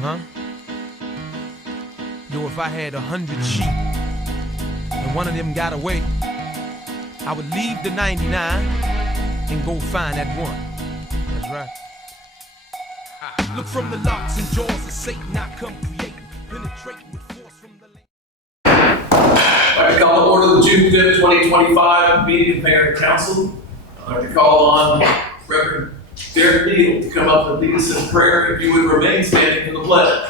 Yo, if I had 100 sheep and one of them got away, I would leave the 99 and go find that one. That's right. Look from the locks and jaws of Satan, I come creating, penetrating with force from the land. All right, call to order the June 5th, 2025 meeting of Mayor and Council. I'd like to call on Reverend Derek Neal to come up and lead us in prayer. If you would remain standing for the pledge.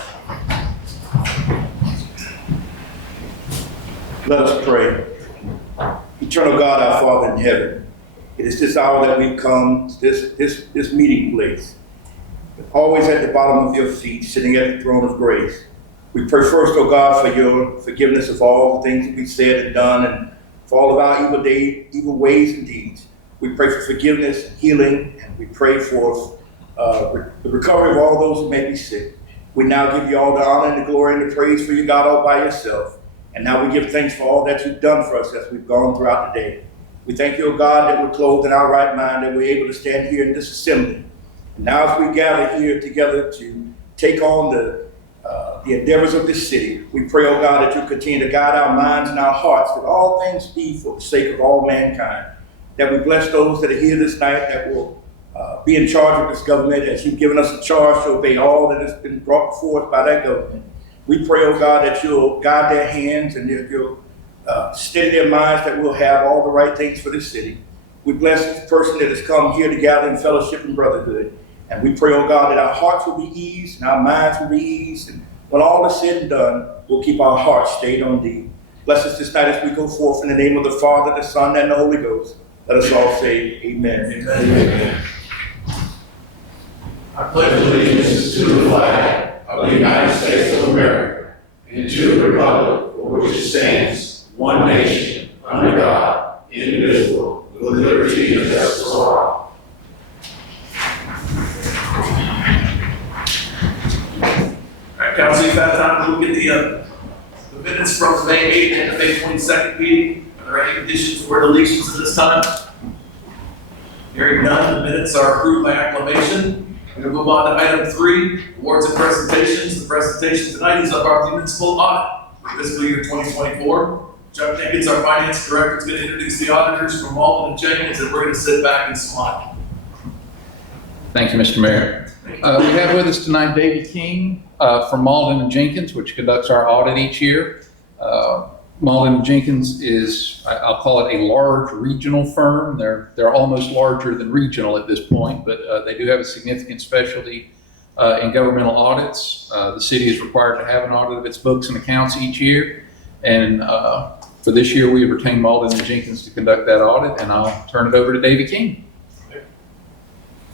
Let us pray. Eternal God, our Father in heaven, it is this hour that we've come to this meeting place, always at the bottom of your feet, sitting at the throne of grace. We pray first, oh God, for your forgiveness of all the things that we've said and done, and for all of our evil ways and deeds. We pray for forgiveness and healing, and we pray for the recovery of all those who may be sick. We now give you all the honor and the glory and the praise for you, God, all by yourself. And now we give thanks for all that you've done for us as we've gone throughout the day. We thank you, O God, that we're clothed in our right mind, that we're able to stand here in this assembly. And now as we gather here together to take on the endeavors of this city, we pray, O God, that you continue to guide our minds and our hearts, that all things be for the sake of all mankind. That we bless those that are here this night, that will be in charge of this government, as you've given us a charge to obey all that has been brought forth by that government. We pray, oh God, that you'll guide their hands and that you'll steady their minds, that we'll have all the right things for this city. We bless each person that has come here to gather in fellowship and brotherhood. And we pray, oh God, that our hearts will be eased and our minds will be eased. And when all is said and done, we'll keep our hearts stayed on thee. Bless us this night as we go forth in the name of the Father, the Son, and the Holy Ghost. Let us all say amen. Amen. Amen. I pledge allegiance to the flag of the United States of America and to the republic for which it stands, one nation, under God, indivisible, with liberty and justice for all. All right, Council, you've had time to look at the minutes from the May 8th and the May 22nd meeting. Are there any additions or deletions at this time? Hearing none, the minutes are approved by acclamation. We're going to move on to item 3, awards and presentations. The presentation tonight is of our municipal audit for fiscal year 2024. Chuck Jenkins, our finance director, is going to introduce the auditors from Malden and Jenkins, and we're going to sit back and smile. Thank you, Mr. Mayor. We have with us tonight David King from Malden and Jenkins, which conducts our audit each year. Malden and Jenkins is, I'll call it a large regional firm. They're almost larger than regional at this point, but they do have a significant specialty in governmental audits. The city is required to have an audit of its books and accounts each year. And for this year, we have retained Malden and Jenkins to conduct that audit, and I'll turn it over to David King.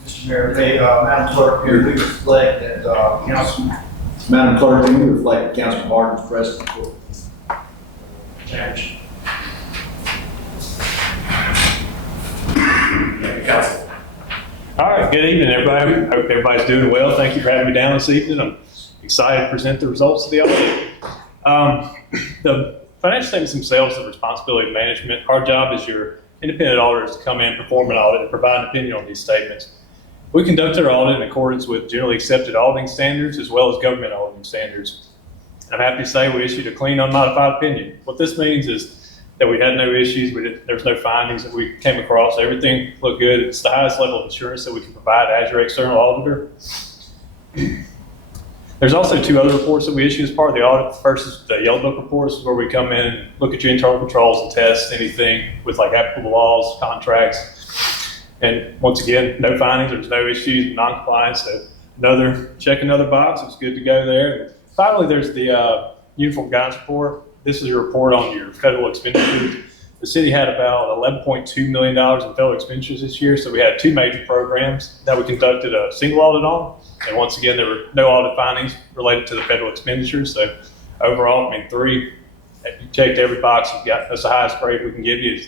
Mr. Mayor, Madam Clerk, here we reflect that Madam Clerk, we reflect that Councilman Harden's present for Thank you, Council. All right, good evening, everybody. Hope everybody's doing well. Thank you for having me down this evening. I'm excited to present the results of the audit. The financial statements themselves are the responsibility of management. Our job as your independent auditors to come in, perform an audit, and provide an opinion on these statements. We conduct our audit in accordance with generally accepted auditing standards as well as government auditing standards. I'm happy to say we issued a clean, unmodified opinion. What this means is that we had no issues, there was no findings that we came across. Everything looked good. It's the highest level of assurance that we can provide as your external auditor. There's also 2 other reports that we issue as part of the audit. The first is the Yellow Book report. This is where we come in and look at your internal controls and test anything with like applicable laws, contracts. And once again, no findings, there's no issues, non-compliance. So check another box, it's good to go there. Finally, there's the Uniform Guidance Report. This is a report on your federal expenditures. The city had about $11.2 million in federal expenditures this year, so we had 2 major programs that we conducted a single audit on. And once again, there were no audit findings related to the federal expenditures. So overall, 3, you checked every box you've got. That's the highest grade we can give you.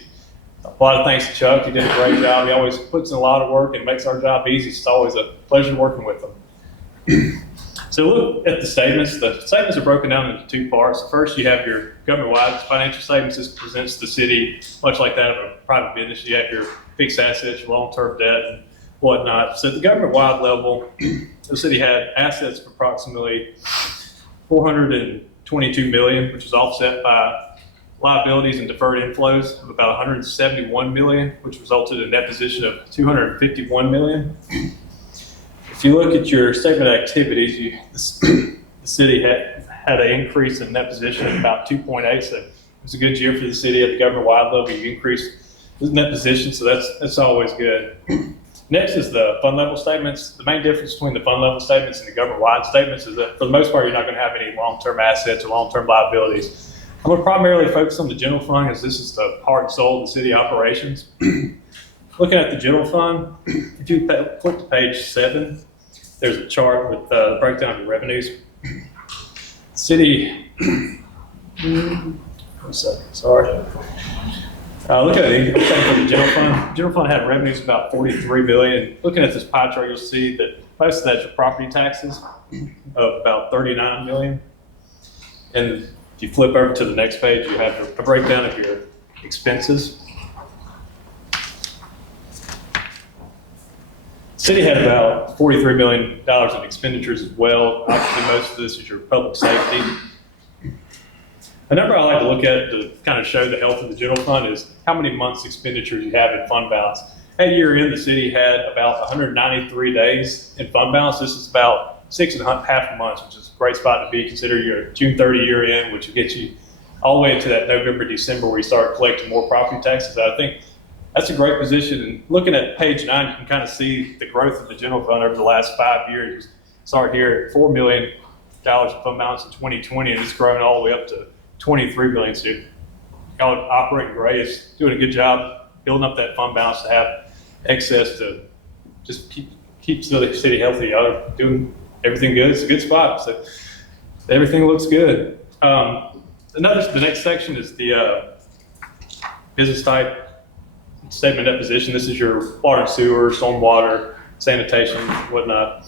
A lot of thanks to Chuck. He did a great job. He always puts in a lot of work and makes our job easy. It's always a pleasure working with him. So look at the statements. The statements are broken down into 2 parts. First, you have your government-wide financial statements. This presents the city much like that of a private business. You have your fixed assets, your long-term debt, and whatnot. So at the government-wide level, the city had assets of approximately $422 million, which is offset by liabilities and deferred inflows of about $171 million, which resulted in a net position of $251 million. If you look at your statement of activities, the city had an increase in net position of about 2.8, so it was a good year for the city. At the government-wide level, you increased the net position, so that's always good. Next is the fund level statements. The main difference between the fund level statements and the government-wide statements is that for the most part, you're not going to have any long-term assets or long-term liabilities. I'm going to primarily focus on the general fund, as this is the heart and soul of the city operations. Looking at the general fund, if you flip to page 7, there's a chart with the breakdown of the revenues. City, one second, sorry. Look at the income statement for the general fund. General fund had revenues about $43 million. Looking at this pie chart, you'll see that most of that's your property taxes of about $39 million. And if you flip over to the next page, you have a breakdown of your expenses. City had about $43 million in expenditures as well. Obviously, most of this is your public safety. A number I like to look at to kind of show the health of the general fund is how many months expenditures you have in fund balance. At year end, the city had about 193 days in fund balance. This is about 6.5 months, which is a great spot to be. Consider your June 30 year end, which will get you all the way into that November, December, where you start collecting more property taxes. I think that's a great position. And looking at page 9, you can kind of see the growth of the general fund over the last 5 years. You start here at $4 million in fund balance in 2020, and it's grown all the way up to $23 million. So y'all operating great. It's doing a good job building up that fund balance to have excess to just keep the city healthy. Y'all are doing everything good. It's a good spot. So everything looks good. The next section is the business type statement of position. This is your water and sewer, stormwater, sanitation, whatnot.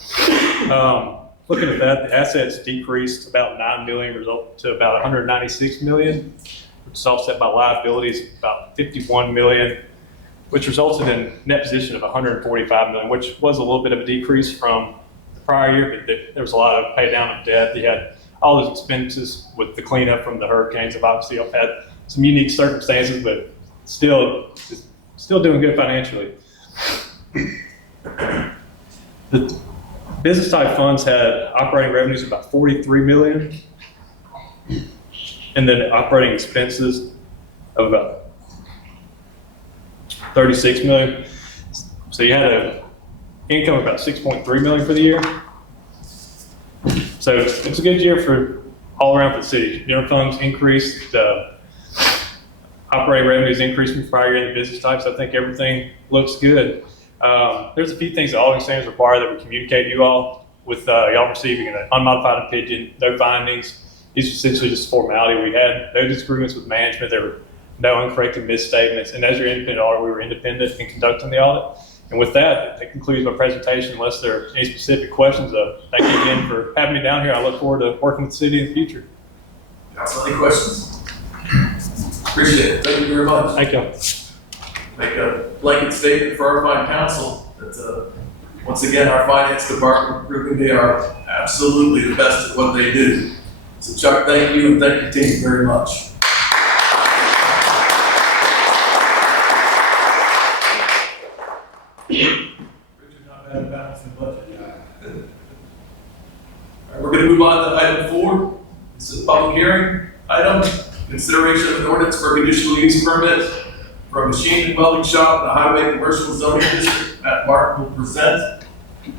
Looking at that, the assets decreased about $9 million, result to about $196 million, which is offset by liabilities of about $51 million, which resulted in net position of $145 million, which was a little bit of a decrease from the prior year, but there was a lot of pay down of debt. You had all those expenses with the cleanup from the hurricanes. Have obviously had some unique circumstances, but still doing good financially. The business type funds had operating revenues of about $43 million, and then operating expenses of about $36 million. So you had an income of about $6.3 million for the year. So it's a good year for all around for the city. General funds increased, operating revenues increased from prior year in the business types. I think everything looks good. There's a few things that auditing standards require that we communicate to you all with y'all receiving an unmodified opinion, no findings. These are essentially just formality. We had no disagreements with management. There were no uncorrected misstatements. And as your independent auditor, we were independent in conducting the audit. And with that concludes my presentation, unless there are any specific questions. Thank you again for having me down here. I look forward to working with the city in the future. Council, any questions? Appreciate it. Thank you very much. Thank you. Make a blanket statement for our fine council that once again, our finance department proving they are absolutely the best at what they do. So Chuck, thank you, and thank your team very much. Richard, not bad at balancing the budget. All right, we're going to move on to item 4. This is a public hearing item. Consideration of an ordinance for a conditional use permit for a machine and welding shop in the highway commercial zoning district. Matt Mark will present.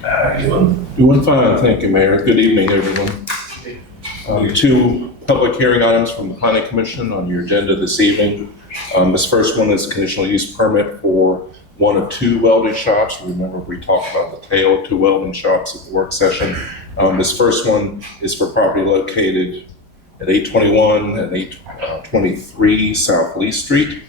Matt, how you doing? Doing fine, thank you, Mayor. Good evening, everyone. 2 public hearing items from the Planning Commission on your agenda this evening. This first one is conditional use permit for one of 2 welding shops. Remember, we talked about the tale of 2 welding shops at the work session. This first one is for property located at 821 and 823 South Lee Street.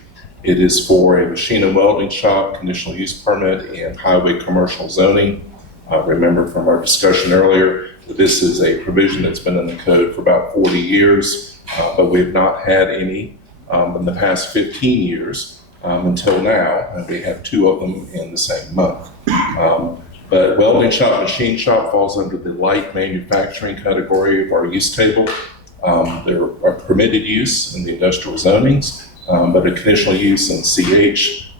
It is for a machine and welding shop, conditional use permit, and highway commercial zoning. Remember from our discussion earlier that this is a provision that's been in the code for about 40 years, but we've not had any in the past 15 years. until now, and we have 2 of them in the same month. But welding shop, machine shop falls under the light manufacturing category of our use table. There are permitted use in the industrial zonings, but a conditional use in CH,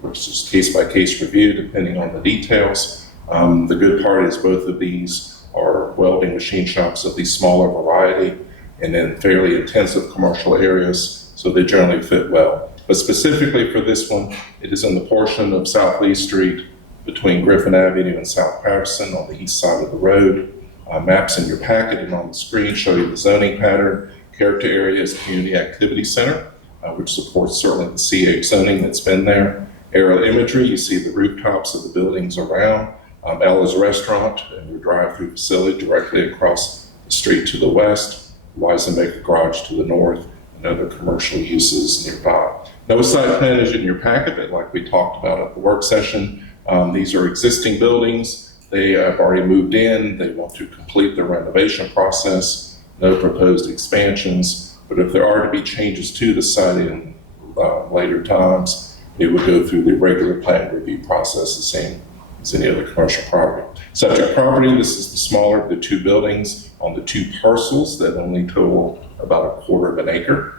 which is case-by-case review depending on the details. The good part is both of these are welding machine shops of the smaller variety and in fairly intensive commercial areas, so they generally fit well. But specifically for this one, it is in the portion of South Lee Street between Griffin Avenue and South Patterson on the east side of the road. Maps in your packet and on the screen show you the zoning pattern. Character area is Community Activity Center, which supports certainly the CH zoning that's been there. Aerial imagery, you see the rooftops of the buildings around. Ella's Restaurant and your drive-through facility directly across the street to the west. Weisenbaker Garage to the north, and other commercial uses nearby. No site plan is in your packet, but like we talked about at the work session, these are existing buildings. They have already moved in. They want to complete their renovation process. No proposed expansions, but if there are to be changes to the site in later times, it would go through the regular plan review process, the same as any other commercial property. Subject property, this is the smaller of the 2 buildings on the 2 parcels that only total about 1/4 of an acre.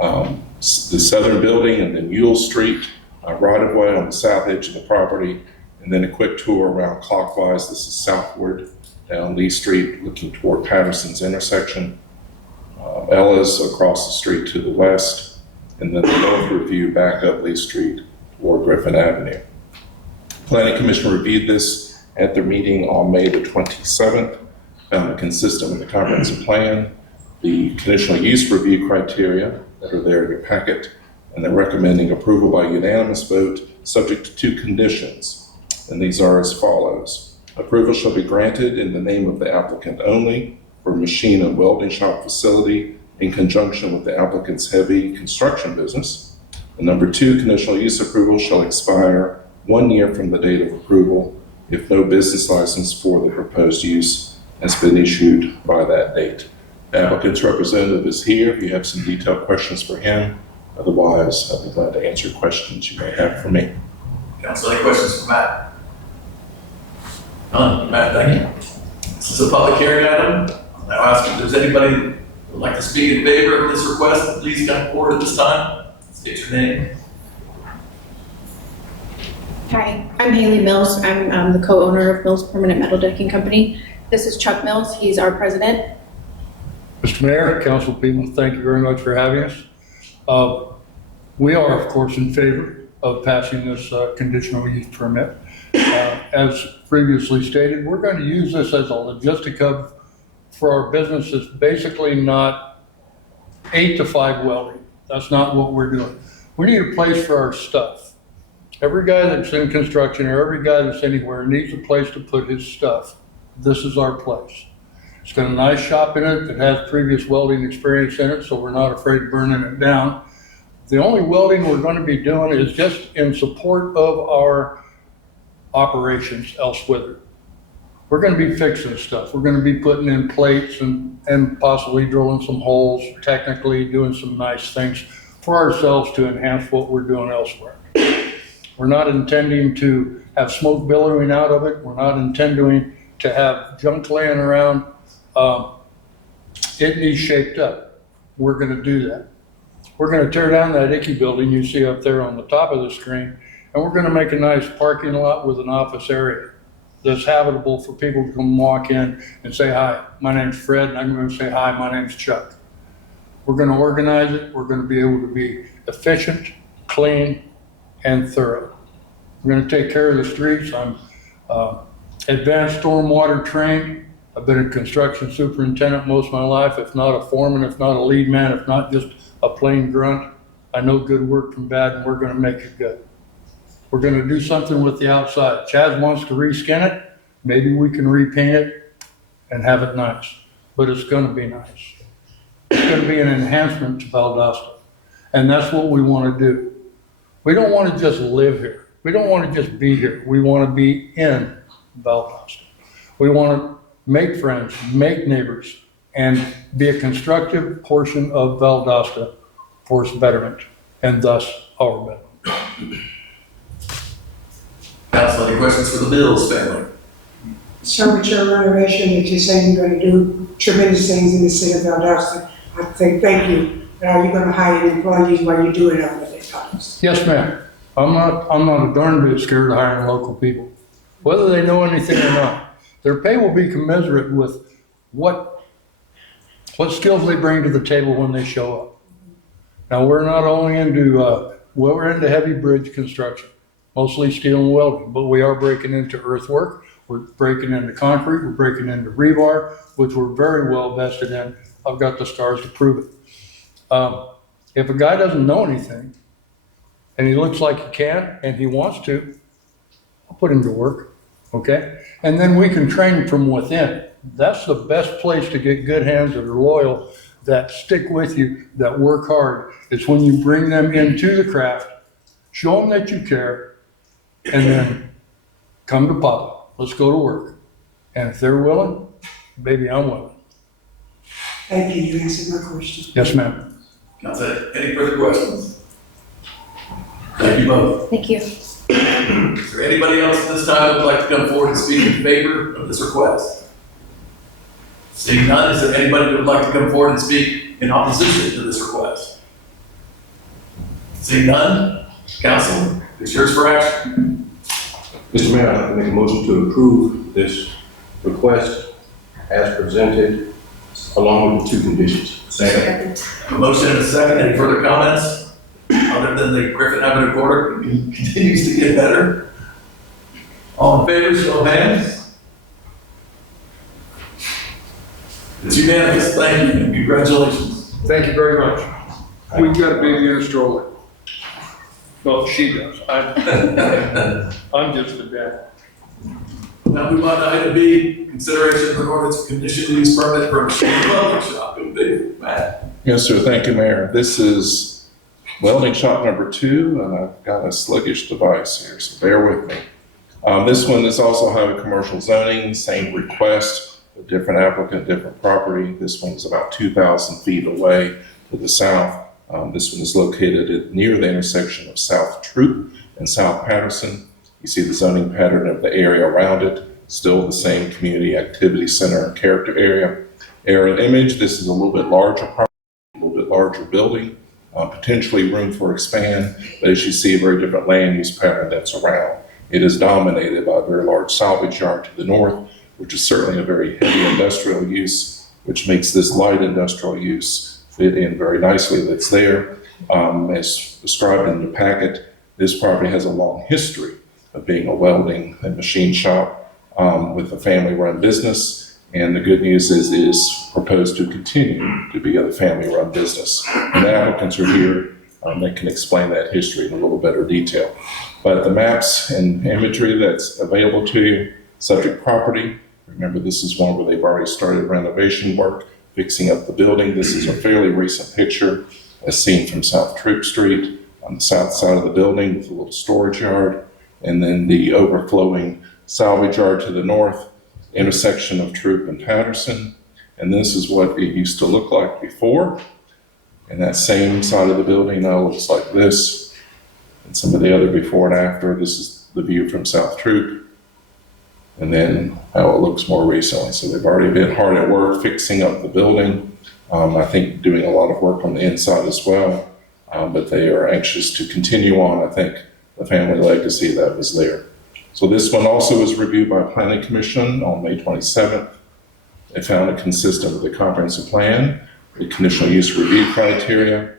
The southern building and then Ewell Street, right of way on the south edge of the property, and then a quick tour around clockwise. This is southward down Lee Street looking toward Patterson's intersection. Ella's across the street to the west, and then the northward view back up Lee Street toward Griffin Avenue. Planning Commission reviewed this at their meeting on May the 27th, found it consistent with the comprehensive plan, the conditional use review criteria that are there in your packet, and they're recommending approval by unanimous vote subject to 2 conditions. And these are as follows. Approval shall be granted in the name of the applicant only for machine and welding shop facility in conjunction with the applicant's heavy construction business. And number 2, conditional use approval shall expire 1 year from the date of approval if no business license for the proposed use has been issued by that date. The applicant's representative is here if you have some detailed questions for him. Otherwise, I'll be glad to answer questions you may have for me. Council, any questions for Matt? None. Matt, thank you. This is a public hearing item. I'll now ask if there's anybody who would like to speak in favor of this request. Please come forward at this time. State your name. Hi, I'm Haley Mills. I'm the co-owner of Mills Permanent Metal Decking Company. This is Chuck Mills. He's our president. Mr. Mayor, council people, thank you very much for having us. We are, of course, in favor of passing this conditional use permit. As previously stated, we're going to use this as a logistic hub for our business. It's basically not 8 to 5 welding. That's not what we're doing. We need a place for our stuff. Every guy that's in construction or every guy that's anywhere needs a place to put his stuff. This is our place. It's got a nice shop in it that has previous welding experience in it, so we're not afraid of burning it down. The only welding we're going to be doing is just in support of our operations elsewhere. We're going to be fixing stuff. We're going to be putting in plates and possibly drilling some holes, technically doing some nice things for ourselves to enhance what we're doing elsewhere. We're not intending to have smoke billowing out of it. We're not intending to have junk laying around. It needs shaped up. We're going to do that. We're going to tear down that icky building you see up there on the top of the screen, and we're going to make a nice parking lot with an office area that's habitable for people to come walk in and say, hi, my name's Fred, and I'm going to say, hi, my name's Chuck. We're going to organize it. We're going to be able to be efficient, clean, and thorough. We're going to take care of the streets. I'm advanced stormwater trained. I've been a construction superintendent most of my life, if not a foreman, if not a lead man, if not just a plain grunt. I know good work from bad, and we're going to make it good. We're going to do something with the outside. Chaz wants to reskin it. Maybe we can repaint it and have it nice, but it's going to be nice. It's going to be an enhancement to Valdosta, and that's what we want to do. We don't want to just live here. We don't want to just be here. We want to be in Valdosta. We want to make friends, make neighbors, and be a constructive portion of Valdosta for its betterment, and thus our metal. Council, any questions for the Mills family? So with your renovation that you're saying you're gonna do tremendous things in the city of Valdosta, I say thank you. But are you gonna hire employees while you do it over there? Yes, ma'am. I'm not a darn bit scared of hiring local people, whether they know anything or not. Their pay will be commensurate with what skills they bring to the table when they show up. Now, we're not only into, we're into heavy bridge construction, mostly steel and welding, but we are breaking into earthwork, we're breaking into concrete, we're breaking into rebar, which we're very well vested in. I've got the stars to prove it. If a guy doesn't know anything, and he looks like he can, and he wants to, I'll put him to work, okay? And then we can train from within. That's the best place to get good hands that are loyal, that stick with you, that work hard. It's when you bring them into the craft, show them that you care, and then come to Papa. Let's go to work. And if they're willing, baby, I'm willing. Thank you, you answered my question. Yes, ma'am. Council, any further questions? Thank you both. Thank you. Is there anybody else at this time who would like to come forward and speak in favor of this request? Seeing none, is there anybody who would like to come forward and speak in opposition to this request? Seeing none, council, it's yours for action. Mr. Mayor, I'd like to make a motion to approve this request as presented, along with the two conditions. Second. A motion and a second. Any further comments? Other than the Griffin Avenue corridor continues to get better. All in favor, show of hands. It's unanimous. Thank you and congratulations. Thank you very much. We've got a baby in a stroller. Well, she does. I'm just a dad. Now move on to item B, consideration of an ordinance conditional use permit for a machine welding shop. Go big, Matt. Yes, sir. Thank you, Mayor. This is welding shop number 2, and I've got a sluggish device here, so bear with me. This one is also having commercial zoning, same request, a different applicant, different property. This one's about 2,000 feet away to the south. This one is located near the intersection of South Troop and South Patterson. You see the zoning pattern of the area around it, still the same community activity center and character area. Aerial image, this is a little bit larger property, a little bit larger building, potentially room for expand, but as you see, a very different land use pattern that's around. It is dominated by a very large salvage yard to the north, which is certainly a very heavy industrial use, which makes this light industrial use fit in very nicely that's there. As described in the packet, this property has a long history of being a welding and machine shop with a family-run business. And the good news is it is proposed to continue to be a family-run business. And the applicants are here that can explain that history in a little better detail. But the maps and imagery that's available to you, subject property, remember this is one where they've already started renovation work, fixing up the building. This is a fairly recent picture as seen from South Troop Street on the south side of the building with a little storage yard, and then the overflowing salvage yard to the north, intersection of Troop and Patterson. And this is what it used to look like before. And that same side of the building now looks like this. And some of the other before and after, this is the view from South Troop. And then how it looks more recently. So they've already been hard at work fixing up the building. I think doing a lot of work on the inside as well. But they are anxious to continue on, I think, the family legacy that was there. So this one also was reviewed by Planning Commission on May 27th. They found it consistent with the comprehensive plan, the conditional use review criteria,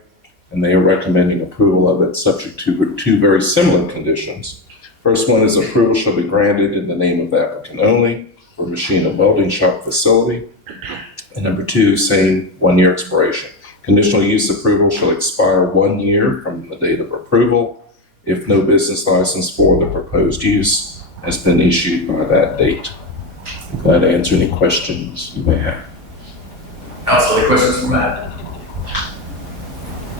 and they are recommending approval of it subject to 2 very similar conditions. First one is approval shall be granted in the name of the applicant only for machine and welding shop facility. And number 2, same 1-year expiration. Conditional use approval shall expire 1 year from the date of approval if no business license for the proposed use has been issued by that date. I'm glad to answer any questions you may have. Council, any questions for Matt?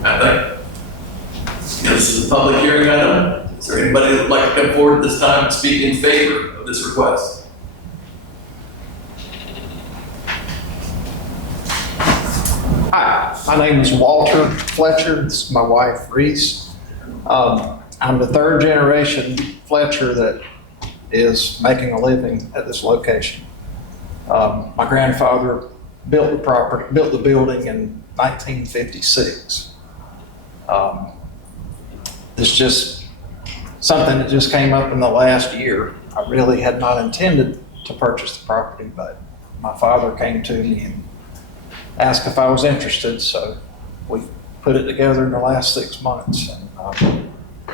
Matt, thank you. This is a public hearing item. Is there anybody that would like to come forward at this time and speak in favor of this request? Hi, my name is Walter Fletcher. This is my wife, Rhynes. I'm the third generation Fletcher that is making a living at this location. My grandfather built the building in 1956. It's just something that just came up in the last year. I really had not intended to purchase the property, but my father came to me and asked if I was interested, so we put it together in the last 6 months. And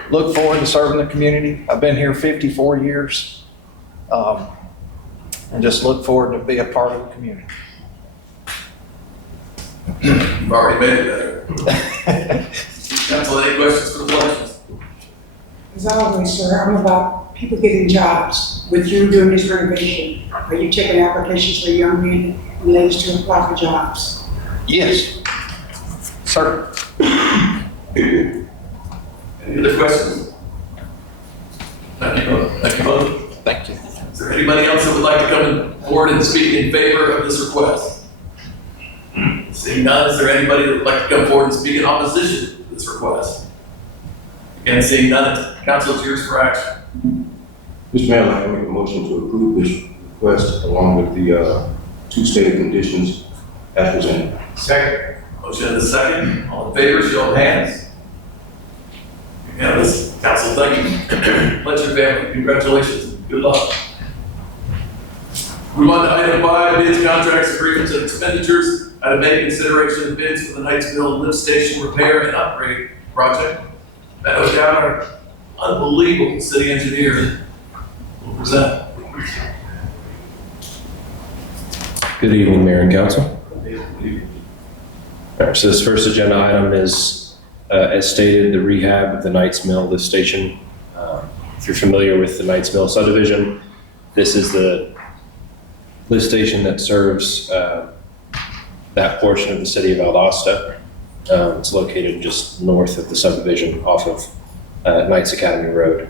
look forward to serving the community. I've been here 54 years, and just look forward to be a part of the community. You've already made it better. Council, any questions for the elections? As always, sir, I'm about people getting jobs. With you doing this renovation, are you taking applications for young men and ladies to apply for jobs? Yes, sir. Any other questions? Thank you. Thank you both. Thank you. Is there anybody else that would like to come forward and speak in favor of this request? Seeing none, is there anybody that would like to come forward and speak in opposition to this request? Again, seeing none, council, it's yours for action. Mr. Mayor, I'd like to make a motion to approve this request along with the two stated conditions as presented. Second. Motion and a second. All in favor, show of hands. Unanimous. Council, thank you. Fletcher family, congratulations. Good luck. Move on to item 5, bids, contracts, agreements, and expenditures. Item A, consideration of bids for the Knights Mill lift station repair and upgrade project. That was our unbelievable city engineer will present. Good evening, Mayor and Council. All right, so this first agenda item is, as stated, the rehab of the Knights Mill lift station. If you're familiar with the Knights Mill subdivision, this is the lift station that serves that portion of the city of Valdosta. It's located just north of the subdivision off of Knights Academy Road.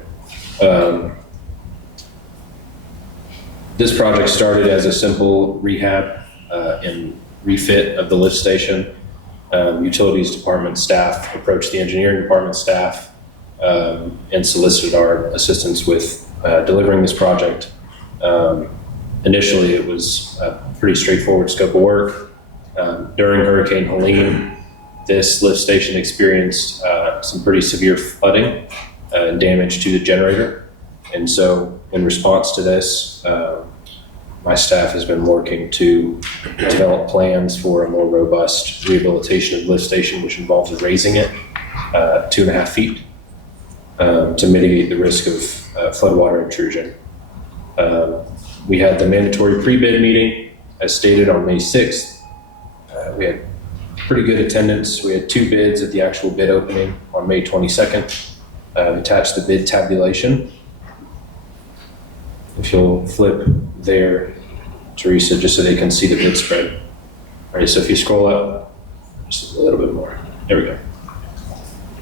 This project started as a simple rehab and refit of the lift station. Utilities department staff approached the engineering department staff and solicited our assistance with delivering this project. Initially, it was a pretty straightforward scope of work. During Hurricane Helene, this lift station experienced some pretty severe flooding and damage to the generator. And so in response to this, my staff has been working to develop plans for a more robust rehabilitation of the lift station, which involves raising it 2.5 feet to mitigate the risk of floodwater intrusion. We had the mandatory pre-bid meeting, as stated, on May 6th. We had pretty good attendance. We had 2 bids at the actual bid opening on May 22nd. Attached the bid tabulation. If you'll flip there, Teresa, just so they can see the bid spread. All right, so if you scroll up just a little bit more, there we go.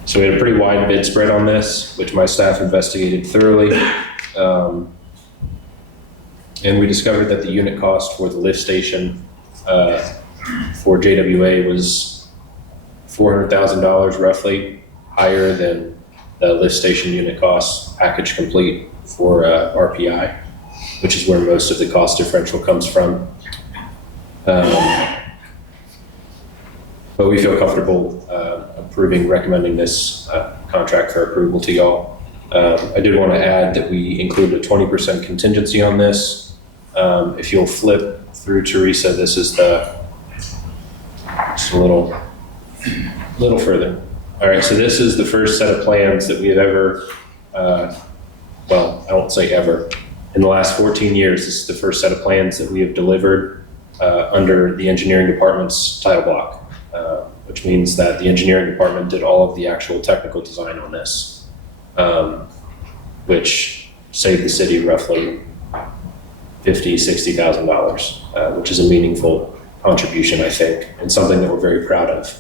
So we had a pretty wide bid spread on this, which my staff investigated thoroughly. And we discovered that the unit cost for the lift station for JWA was $400,000 roughly, higher than the lift station unit cost package complete for RPI, which is where most of the cost differential comes from. But we feel comfortable recommending this contract for approval to y'all. I did want to add that we included a 20% contingency on this. If you'll flip through, Teresa, this is just a little further. All right, so this is the first set of plans that we have ever, well, I won't say ever. In the last 14 years, this is the first set of plans that we have delivered under the engineering department's title block, which means that the engineering department did all of the actual technical design on this, which saved the city roughly $50,000, $60,000, which is a meaningful contribution, I think, and something that we're very proud of.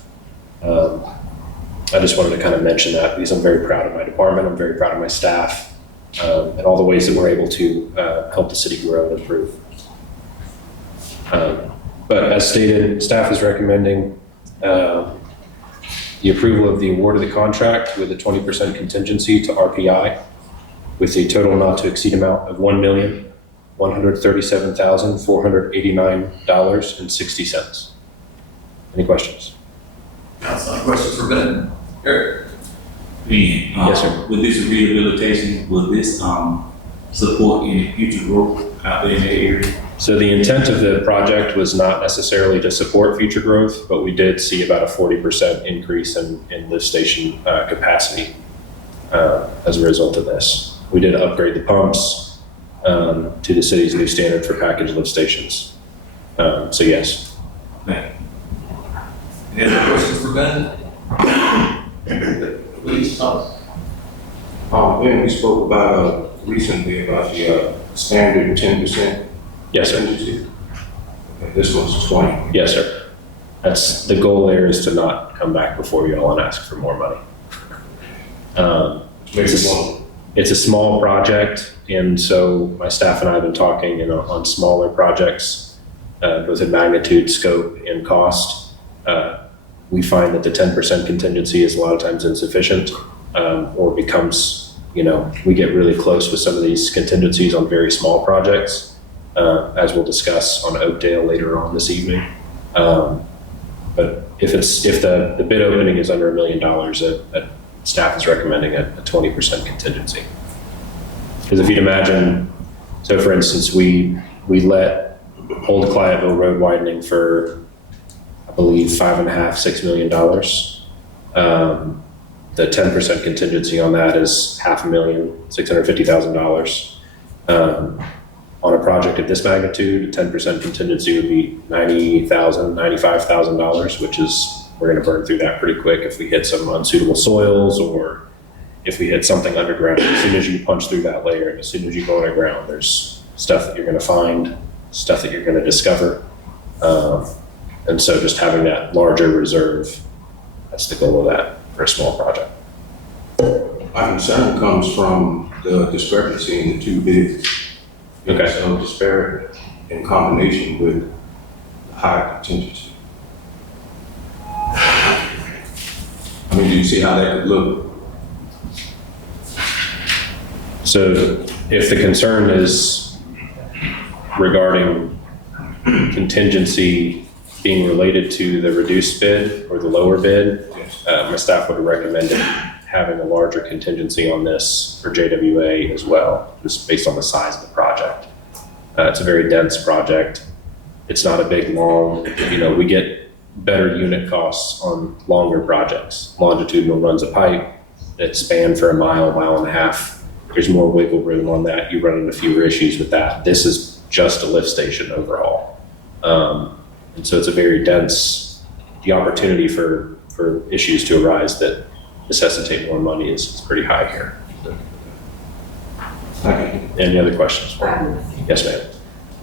I just wanted to kind of mention that because I'm very proud of my department, I'm very proud of my staff, and all the ways that we're able to help the city grow and improve. But as stated, staff is recommending the The approval of the award of the contract with a 20% contingency to RPI with a total not to exceed amount of $1,137,489.60. Any questions? Council, questions for Ben? Eric? Yes, sir. With this rehabilitation, will this support any future growth out there in that area? So the intent of the project was not necessarily to support future growth, but we did see about a 40% increase in lift station capacity as a result of this. We did upgrade the pumps to the city's new standard for package lift stations. So yes. Any other questions for Ben? Please, Thomas. Ben, we spoke about recently about the standard 10%. Yes, sir. contingency. Okay, this one's 20. Yes, sir. That's the goal there, is to not come back before you all and ask for more money. It's a small project, and so my staff and I have been talking on smaller projects, both in magnitude, scope, and cost. We find that the 10% contingency is a lot of times insufficient, or becomes, we get really close with some of these contingencies on very small projects, as we'll discuss on Oakdale later on this evening. But if the bid opening is under $1 million, staff is recommending a 20% contingency. Because if you'd imagine, so for instance, we let Old Clientville Road widening for, I believe, $5.5–6 million. The 10% contingency on that is $500,650,000. On a project of this magnitude, a 10% contingency would be $90,000, $95,000, which is, we're going to burn through that pretty quick if we hit some unsuitable soils, or if we hit something underground. As soon as you punch through that layer, and as soon as you go underground, there's stuff that you're going to find, stuff that you're going to discover. And so just having that larger reserve, that's the goal of that for a small project. My concern comes from the discrepancy in the two bids. Okay. So disparate in combination with high contingency. I mean, do you see how that could look? So if the concern is regarding contingency being related to the reduced bid or the lower bid, my staff would have recommended having a larger contingency on this for JWA as well, just based on the size of the project. It's a very dense project. It's not a big, long, we get better unit costs on longer projects. Longitudinal runs of pipe that span for a mile, mile and a half. There's more wiggle room on that. You run into fewer issues with that. This is just a lift station overhaul. And so it's a very dense, the opportunity for issues to arise that necessitate more money is pretty high here. Thank you. Any other questions? Yes, ma'am.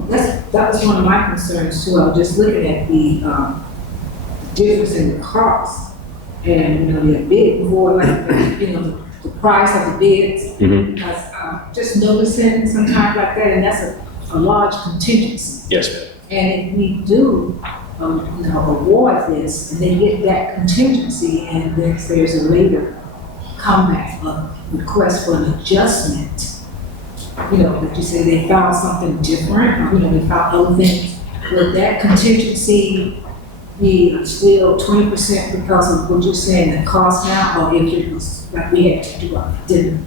That was one of my concerns too. I was just looking at the difference in the cost, and the bid more like the price of the bids. Mm-hmm. Because just noticing sometimes like that, and that's a large contingency. Yes, ma'am. And if we do, award this, and they get that contingency, and then there's a later comeback request for an adjustment. Like you say, they found something different, or, they found other things. Would that contingency be still 20% because of what you're saying, the cost now, or if it was like we had to do, didn't,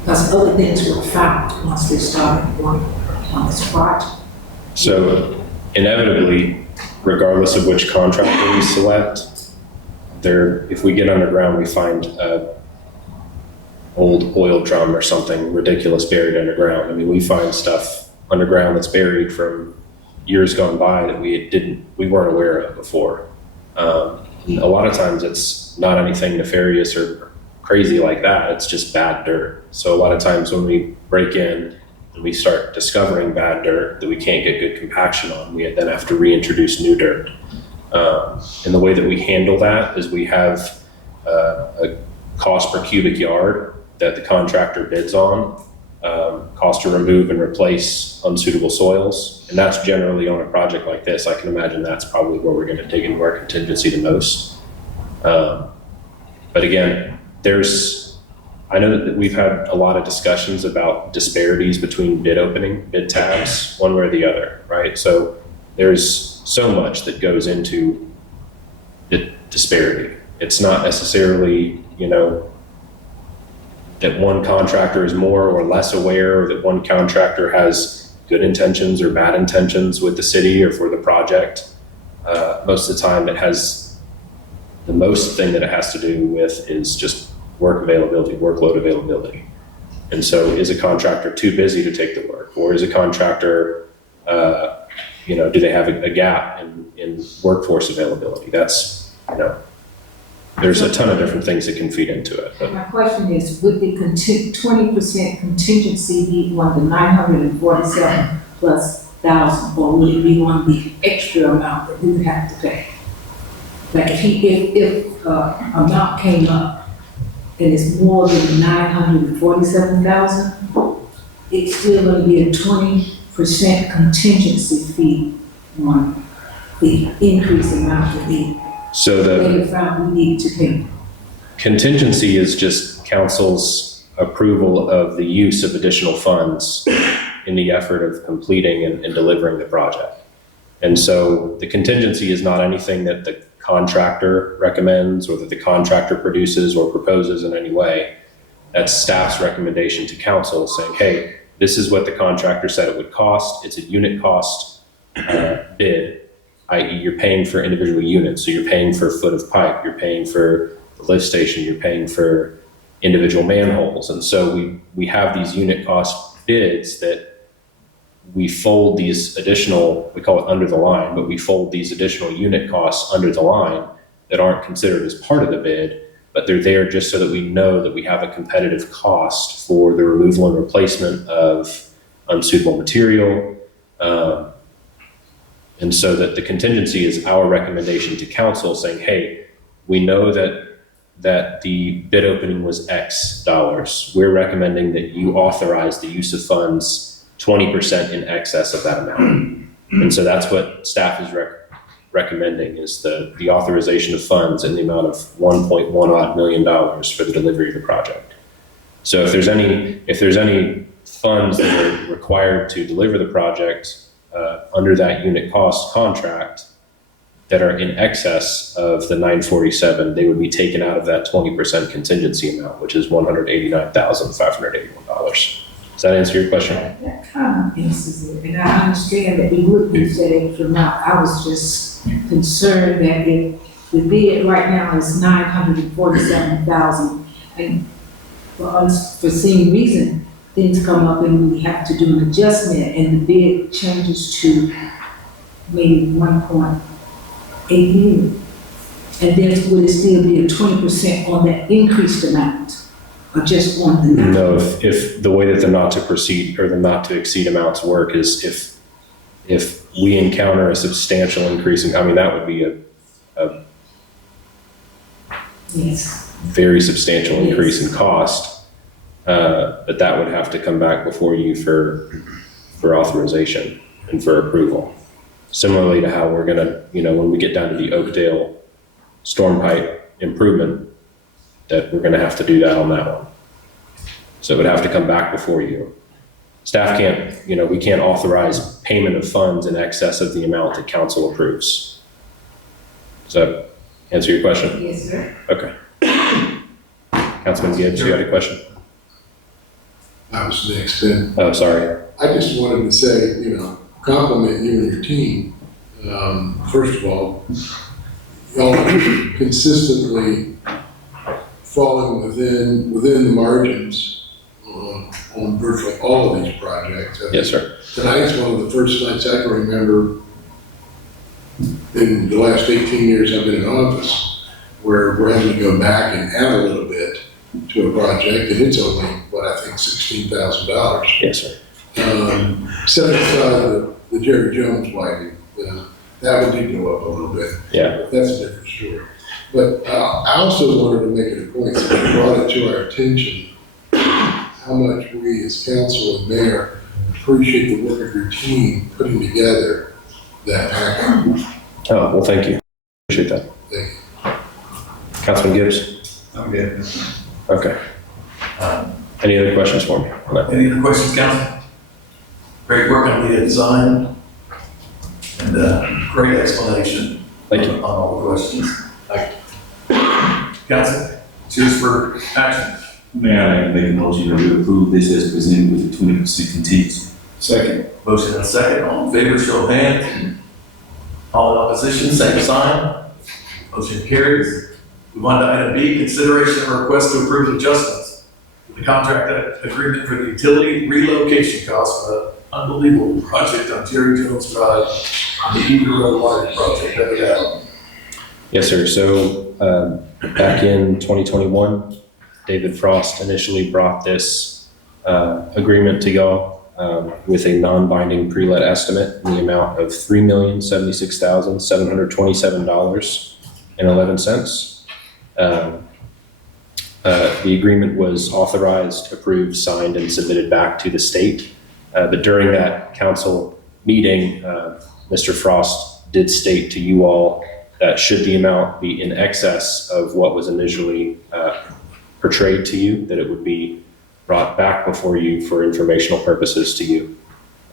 because other things were found once they started working on this project? So inevitably, regardless of which contractor we select, if we get underground, we find a old oil drum or something ridiculous buried underground. I mean, we find stuff underground that's buried from years gone by that we weren't aware of before. A lot of times it's not anything nefarious or crazy like that. It's just bad dirt. So a lot of times when we break in and we start discovering bad dirt that we can't get good compaction on, we then have to reintroduce new dirt. And the way that we handle that is we have a cost per cubic yard that the contractor bids on, cost to remove and replace unsuitable soils. And that's generally on a project like this. I can imagine that's probably where we're going to dig into our contingency the most. But again, I know that we've had a lot of discussions about disparities between bid tabs, one way or the other, right? So there's so much that goes into the disparity. It's not necessarily, that one contractor is more or less aware, or that one contractor has good intentions or bad intentions with the city or for the project. Most of the time the most thing that it has to do with is just work availability, workload availability. And so is a contractor too busy to take the work? Or is a contractor, do they have a gap in workforce availability? That's, there's a ton of different things that can feed into it. But my question is, would the 20% contingency be on the 947 plus thousand, or would it be on the extra amount that we would have to pay? Like if amount came up and it's more than 947,000, it's still going to be a 20% contingency fee on the increased amount that they found we need to pay. Contingency is just council's approval of the use of additional funds in the effort of completing and delivering the project. And so the contingency is not anything that the contractor recommends or that the contractor produces or proposes in any way. That's staff's recommendation to council saying, hey, this is what the contractor said it would cost. It's a unit cost bid, i.e. you're paying for individual units. So you're paying for a foot of pipe, you're paying for the lift station, you're paying for individual manholes. And so we have these unit cost bids that we fold these additional, we call it under the line, but we fold these additional unit costs under the line that aren't considered as part of the bid, but they're there just so that we know that we have a competitive cost for the removal and replacement of unsuitable material. And so that the contingency is our recommendation to council saying, hey, we know that the bid opening was X dollars. We're recommending that you authorize the use of funds 20% in excess of that amount. And so that's what staff is recommending is the authorization of funds in the amount of $1.1 million for the delivery of the project. So if there's any funds that are required to deliver the project under that unit cost contract that are in excess of the 947, they would be taken out of that 20% contingency amount, which is $189,581. Does that answer your question? That kind of answers it, and I understand that we would use that extra amount. I was just concerned that if the bid right now is 947,000, and for unforeseen reason, things come up and we have to do an adjustment, and the bid changes to maybe 1.8 million, and then would it still be a 20% on that increased amount? Or just on the number? No, if the way that the not to proceed or the not to exceed amounts work is if we encounter a substantial increase in, that would be a yes, very substantial increase in cost, but that would have to come back before you for authorization and for approval. Similarly to how we're gonna, when we get down to the Oakdale storm pipe improvement, that we're gonna have to do that on that one. So it would have to come back before you. Staff can't, we can't authorize payment of funds in excess of the amount that council approves. Does that answer your question? yes, sir. Okay. Councilman Gibbs, you had a question? I was next then. Oh, sorry. I just wanted to say, compliment you and your team. First of all, y'all are consistently falling within the margins on virtually all of these projects. Yes, sir. Tonight's one of the first nights I can remember in the last 18 years I've been in office where we're having to go back and add a little bit to a project, and it's only, I think $16,000. Yes, sir. Set aside the Jerry Jones widening, that one did go up a little bit. Yeah. That's a different story. But I also wanted to make it a point that you brought it to our attention how much we as council and mayor appreciate the work of your team putting together that package. Oh, well, thank you. Appreciate that. Thank you. Councilman Gibbs? I'm good. Okay. Any other questions for me? Any other questions, council? Great work on the design and great explanation. Thank you. On all the questions. Council, choose for action. Mayor, I'd like to make a motion that we approve this as presented with the 20% contingency. Second. Motion and second. All in favor, show of hands. All in opposition, same sign. Motion carries. Move on to item B, consideration of a request to approve adjustments to the contract agreement for the utility relocation costs for an unbelievable project on Jerry Jones Drive, the Eagle Road Water Project that we have. Yes, sir. So back in 2021, David Frost initially brought this agreement to y'all with a non-binding pre-let estimate in the amount of $3,076,727.11. The agreement was authorized, approved, signed, and submitted back to the state. But during that council meeting, Mr. Frost did state to you all that should the amount be in excess of what was initially portrayed to you, that it would be brought back before you for informational purposes to you.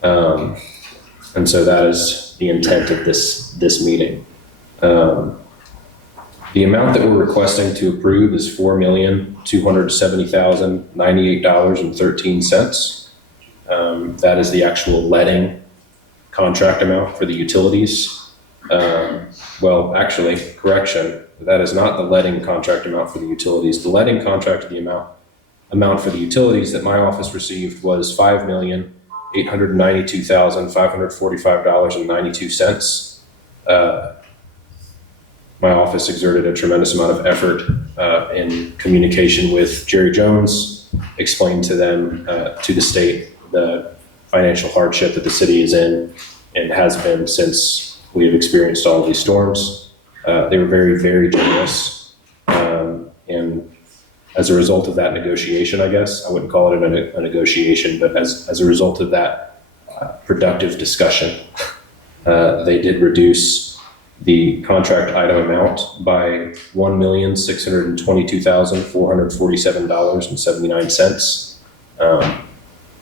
And so that is the intent of this meeting. The amount that we're requesting to approve is $4,270,098.13. That is the actual letting contract amount for the utilities. Well, actually, correction, that is not the letting contract amount for the utilities. The letting contract, the amount for the utilities that my office received was $5,892,545.92. My office exerted a tremendous amount of effort in communication with Jerry Jones, explained to them, to the state, the financial hardship that the city is in and has been since we have experienced all of these storms. They were very, very generous. And as a result of that negotiation, I guess, I wouldn't call it a negotiation, but as a result of that productive discussion, they did reduce the contract item amount by $1,622,447.79.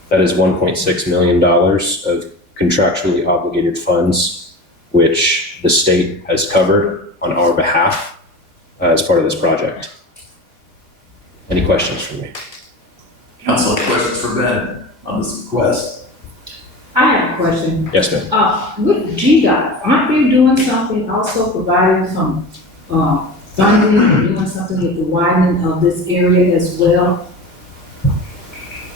That is $1.6 million of contractually obligated funds, which the state has covered on our behalf as part of this project. Any questions for me? Council, any questions for Ben on this request? I have a question. Yes, ma'am. With G.B.R, aren't they doing something, also providing some funding or doing something with the widening of this area as well?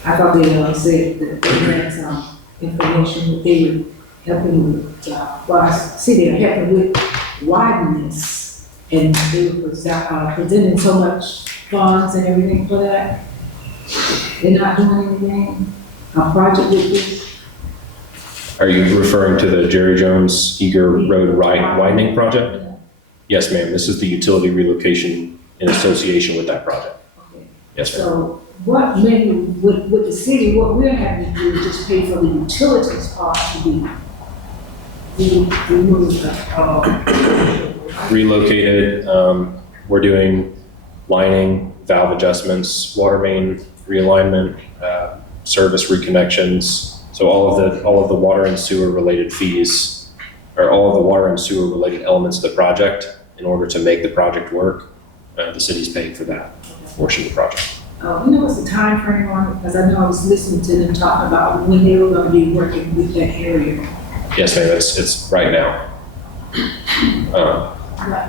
I thought they said that they had some information that they were helping with, well, I see they're helping with widening this, and they were presenting so much funds and everything for that. They're not doing anything, a project with this? Are you referring to the Jerry Jones Eager Road widening project? Yes, ma'am. This is the utility relocation in association with that project. Okay. Yes, ma'am. So what maybe with the city, what we're having to do is just pay for the utilities part to be removed. Relocated. We're doing lining, valve adjustments, water main realignment, service reconnections. So all of the water and sewer related fees, or all of the water and sewer related elements of the project, in order to make the project work, the city's paying for that portion of the project. You know what's the time frame on it? Because I know I was listening to them talk about when they were going to be working with that area. Yes, ma'am. It's right now.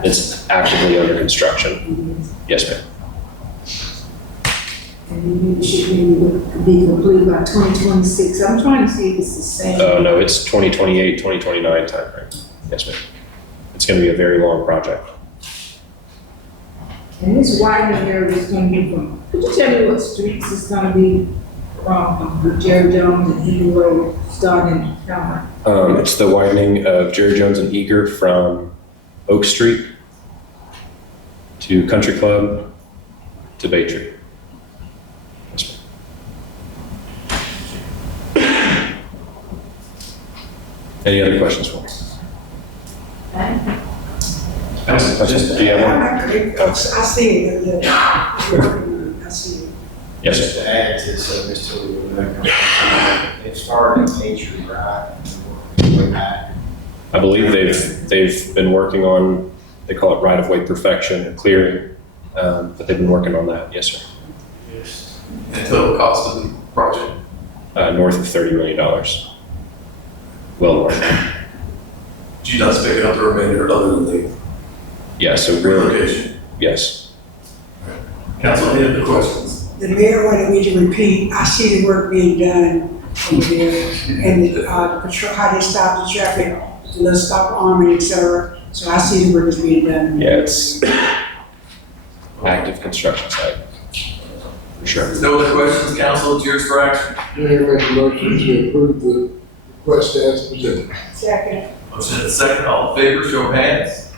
It's actively under construction. Yes, ma'am. And it should be complete by 2026. I'm trying to see if it's the same. No, it's 2028, 2029 timeframe. Yes, ma'am. It's going to be a very long project. And this widening area is going to be from, could you tell me what streets it's going to be from Jerry Jones and Eagle Road starting down? It's the widening of Jerry Jones and Eager from Oak Street to Country Club to Bay Tree. Any other questions for me? Do you have one? I see it, yeah. I see it. Yes, Just sir. to add to so Mr. It started in nature, right? And worked way back. I believe they've been working on, they call it right-of-way perfection and clearing, but they've been working on that. Yes, sir. Yes. And total cost of the project? North of $30 million. Well north. GDOT's picking up the remainder other than the Yeah, so we're, relocation. yes. Council, any other questions? The mayor wanted me to repeat, I see the work being done over there, and the patrol, how they stop the traffic, the little stop arming, et cetera. So I see the work is being done. Yeah, it's active construction site. For sure. There's no other questions, council, it's yours for action. Mayor, make a motion to approve the request as presented. Second. Motion and second, all in favor, show of hands.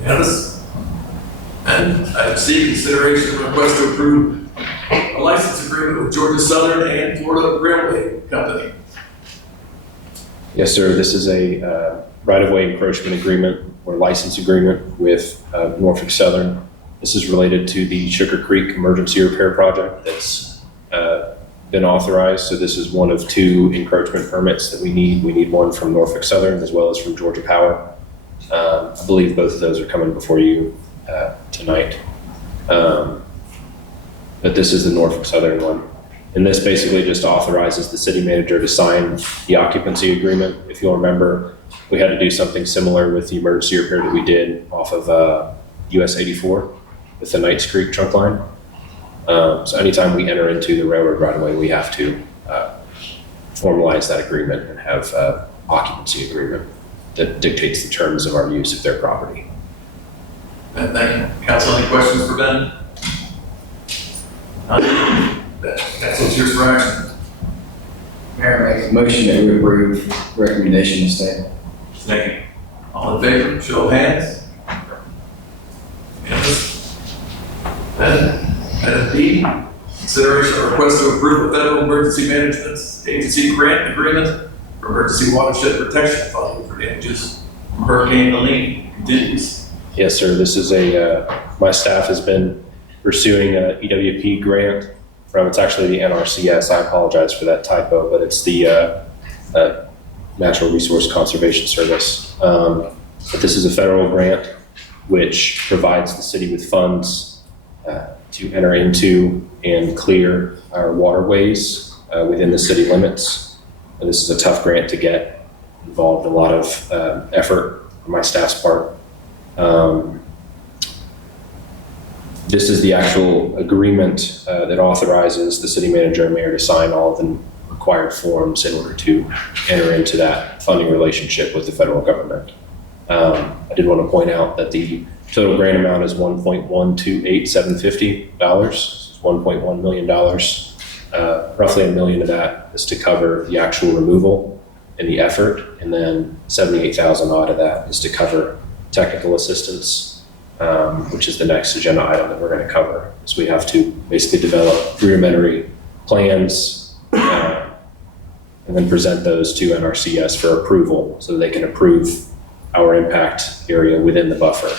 Unanimous. And item C, consideration of request to approve a license agreement with Georgia Southern and Florida Railway Company. Yes, sir. This is a right-of-way encroachment agreement or license agreement with Norfolk Southern. This is related to the Sugar Creek emergency repair project that's been authorized. So this is one of two encroachment permits that we need. We need one from Norfolk Southern as well as from Georgia Power. I believe both of those are coming before you tonight. But this is the Norfolk Southern one. And this basically just authorizes the city manager to sign the occupancy agreement. If you'll remember, we had to do something similar with the emergency repair that we did off of US 84 with the Knights Creek trunk line. So anytime we enter into the railroad right away, we have to formalize that agreement and have occupancy agreement that dictates the terms of our use of their property. Ben, thank you. Council, any questions for Ben? None? Council, it's yours for action. Mayor, make a motion that we approve recommendation of staff. Second. All in favor, show of hands. Unanimous. Ben, item D, consideration of request to approve a federal emergency management agency grant agreement for emergency watershed protection fund for damages from Hurricane Helene continues. Yes, sir. This is my staff has been pursuing a EWP grant it's actually the NRCS. I apologize for that typo, but it's the Natural Resource Conservation Service. But this is a federal grant which provides the city with funds to enter into and clear our waterways within the city limits. And this is a tough grant to get. Involved a lot of effort on my staff's part. This is the actual agreement that authorizes the city manager and mayor to sign all of the required forms in order to enter into that funding relationship with the federal government. I did want to point out that the total grant amount is $1,128,750. It's $1.1 million. Roughly $1 million of that is to cover the actual removal and the effort, and then $78,000 odd of that is to cover technical assistance, which is the next agenda item that we're going to cover. So we have to basically develop rudimentary plans and then present those to NRCS for approval so they can approve our impact area within the buffer.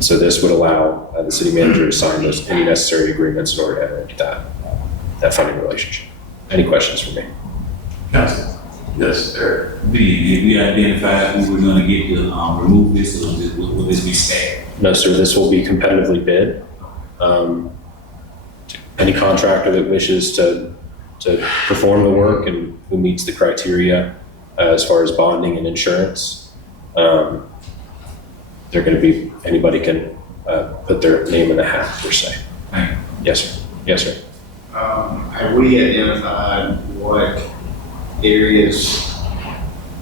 So this would allow the city manager to sign any necessary agreements in order to enter into that funding relationship. Any questions for me? Council. Yes, Eric. Did we identify who we're gonna get to remove this, or will this be stacked? No, sir, this will be competitively bid. Any contractor that wishes to perform the work and who meets the criteria as far as bonding and insurance, they're going to be, anybody can put their name in the hat, per se. Yes, sir. Yes, sir. Have we identified what areas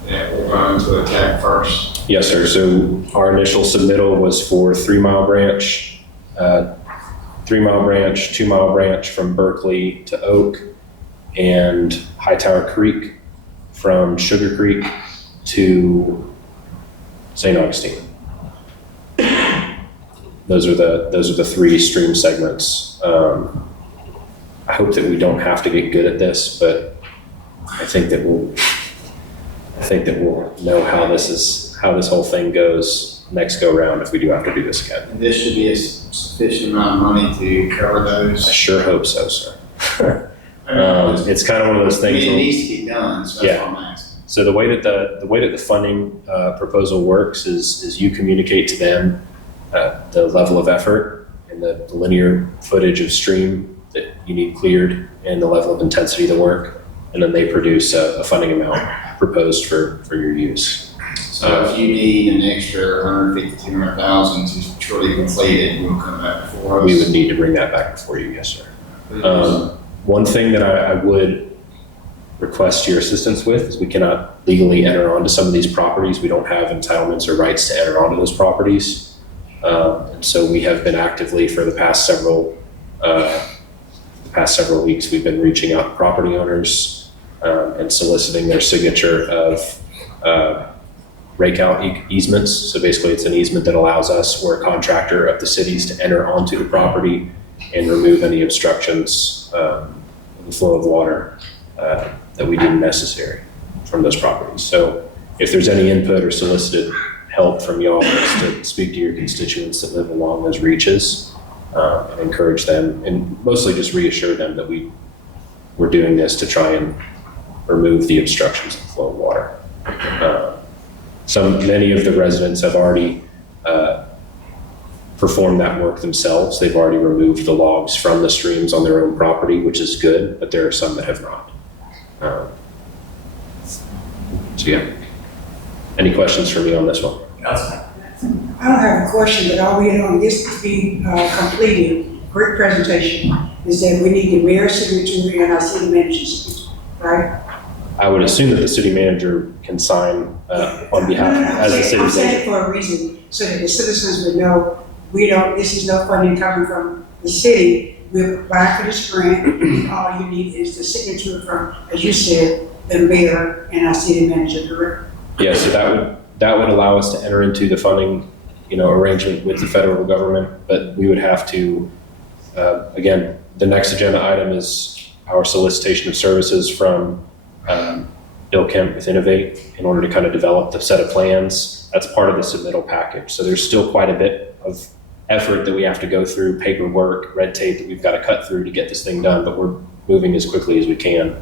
that we're going to attack first? Yes, sir. So our initial submittal was for 3 Mile Branch, 3 Mile Branch, 2 Mile Branch from Berkeley to Oak, and Hightower Creek from Sugar Creek to St. Augustine. Those are the 3 stream segments. I hope that we don't have to get good at this, but I think that I think that we'll know how this whole thing goes next go round if we do have to do this again. And this should be a sufficient amount of money to cover those. I sure hope so, sir. It's kind of one of those I things. mean, it needs to get done, so that's what I'm asking. So the way that the funding proposal works is you communicate to them the level of effort and the linear footage of stream that you need cleared and the level of intensity of the work, and then they produce a funding amount proposed for your use. So if you need an extra 150, 200,000 to truly complete it, we'll come back before us. We would need to bring that back before you, yes, sir. One thing that I would request your assistance with is we cannot legally enter onto some of these properties. We don't have entitlements or rights to enter onto those properties. And so we have been actively for the past several weeks, we've been reaching out to property owners and soliciting their signature of rake-out easements. So basically it's an easement that allows us or a contractor of the cities to enter onto the property and remove any obstructions in the flow of water that we deem necessary from those properties. So if there's any input or solicited help from y'all to speak to your constituents that live along those reaches and encourage them and mostly just reassure them that we're doing this to try and remove the obstructions in the flow of water. Many of the residents have already performed that work themselves. They've already removed the logs from the streams on their own property, which is good, but there are some that have not. So yeah, any questions for me on this one? I don't have a question, but all we on this to be completed, great presentation, is that we need the mayor's signature and our city manager's signature, right? I would assume that the city manager can sign on behalf as the city I'm saying manager. it for a reason, so that the citizens would know, this is no funding coming from the city. We're applying for this grant, and all you need is the signature from, as you said, the mayor and our city manager, correct? Yeah, so that would allow us to enter into the funding, arrangement with the federal government, but we would have to, again, the next agenda item is our solicitation of services from Bill Kemp with Innovate in order to kind of develop the set of plans. That's part of the submittal package. So there's still quite a bit of effort that we have to go through, paperwork, red tape that we've got to cut through to get this thing done, but we're moving as quickly as we can.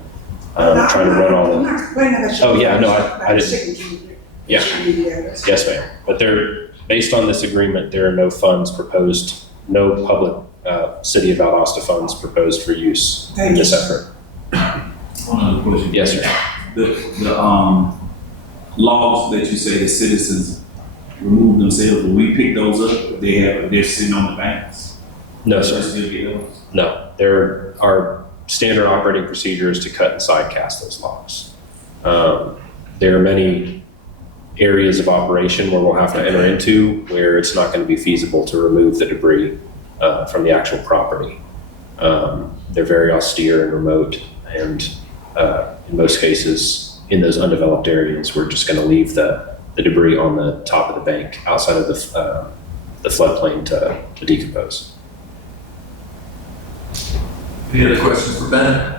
Trying to run all the. Oh yeah, no, I didn't. Yeah. Yes, ma'am. But based on this agreement, there are no funds proposed, no public City of Valdosta funds proposed for use in this effort. One other question. Yes, sir. The logs that you say the citizens remove themselves, will we pick those up if they're sitting on the banks? No, sir. Still get those? No, there are standard operating procedures to cut and side cast those logs. There are many areas of operation where we'll have to enter into where it's not going to be feasible to remove the debris from the actual property. They're very austere and remote, and in most cases, in those undeveloped areas, we're just going to leave the debris on the top of the bank outside of the floodplain to decompose. Any other questions for Ben?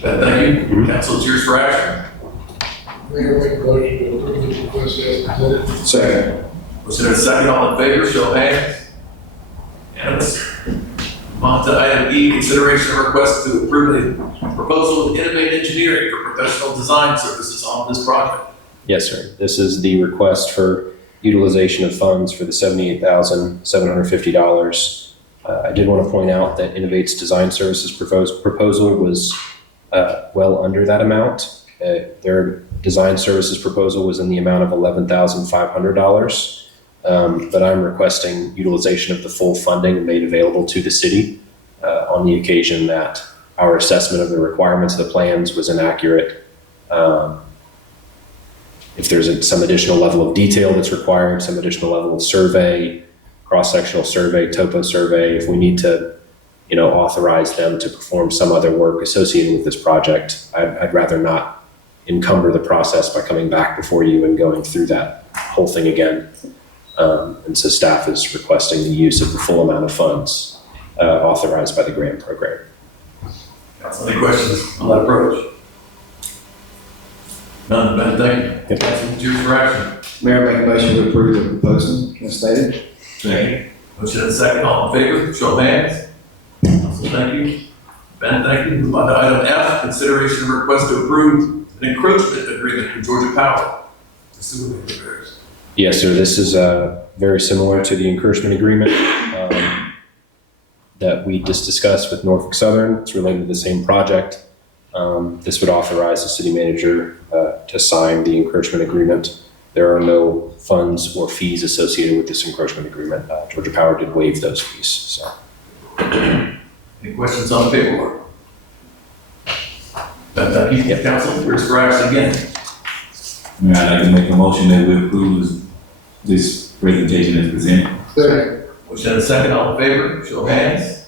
Ben, thank you. Council, it's yours for action. Mayor, make a motion to approve the request as presented. Second. Motion and a second, all in favor, show of hands. Unanimous. On to item E, consideration of request to approve a proposal of Innovate Engineering for professional design services on this project. Yes, sir. This is the request for utilization of funds for the $78,750. I did want to point out that Innovate's design services proposal was well under that amount. Their design services proposal was in the amount of $11,500. But I'm requesting utilization of the full funding made available to the city on the occasion that our assessment of the requirements of the plans was inaccurate. If there's some additional level of detail that's required, some additional level of survey, cross-sectional survey, topo survey, if we need to, authorize them to perform some other work associated with this project, I'd rather not encumber the process by coming back before you and going through that whole thing again. And so staff is requesting the use of the full amount of funds authorized by the grant program. Council, any questions on that approach? None, Ben, thank you. Council, it's yours for action. Mayor, make a motion to approve the proposal as stated. Second. Motion and a second, all in favor, show of hands. Council, thank you. Ben, thank you. Move on to item F, consideration of request to approve an encroachment agreement with Georgia Power. The sewer repairs. Yes, sir. This is very similar to the encroachment agreement that we just discussed with Norfolk Southern. It's related to the same project. This would authorize the city manager to sign the encroachment agreement. There are no funds or fees associated with this encroachment agreement. Georgia Power did waive those fees. So, Any questions on the paperwork? Ben, thank you. Yep. Council, yours for action again. Mayor, I'd like to make a motion that we approve this presentation as presented. Second. Motion and a second, all in favor, show of hands.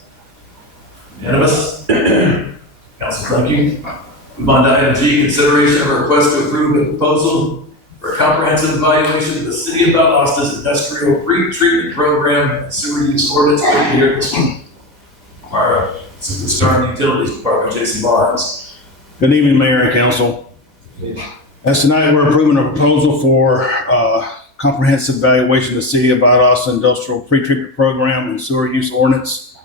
Unanimous. Council, thank you. Move on to item G, consideration of a request to approve a proposal for a comprehensive evaluation of the city of Valdosta's industrial pre-treatment program and sewer use ordinance. Here, our superstar in the utilities department, G.B.R. Good evening, Mayor and Council. As tonight, we're approving a proposal for comprehensive evaluation of the City of Valdosta Industrial Pretreatment Program and Sewer Use Ordinance.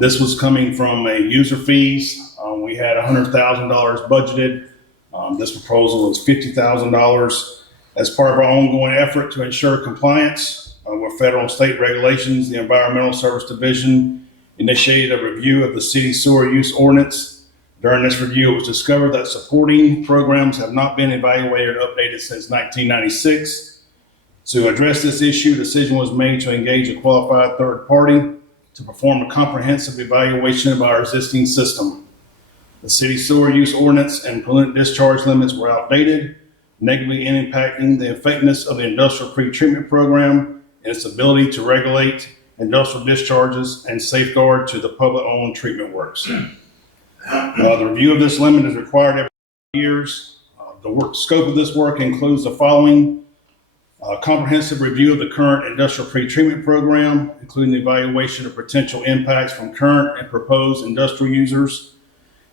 This was coming from a user fees. We had $100,000 budgeted. This proposal is $50,000. As part of our ongoing effort to ensure compliance with federal and state regulations, the Environmental Service Division initiated a review of the city sewer use ordinance. During this review, it was discovered that supporting programs have not been evaluated or updated since 1996. To address this issue, a decision was made to engage a qualified third party to perform a comprehensive evaluation of our existing system. The city sewer use ordinance and pollutant discharge limits were outdated, negatively impacting the effectiveness of the industrial pretreatment program and its ability to regulate industrial discharges and safeguard to the public-owned treatment works. The review of this limit is required every 5 years. The scope of this work includes the following: comprehensive review of the current industrial pretreatment program, including the evaluation of potential impacts from current and proposed industrial users,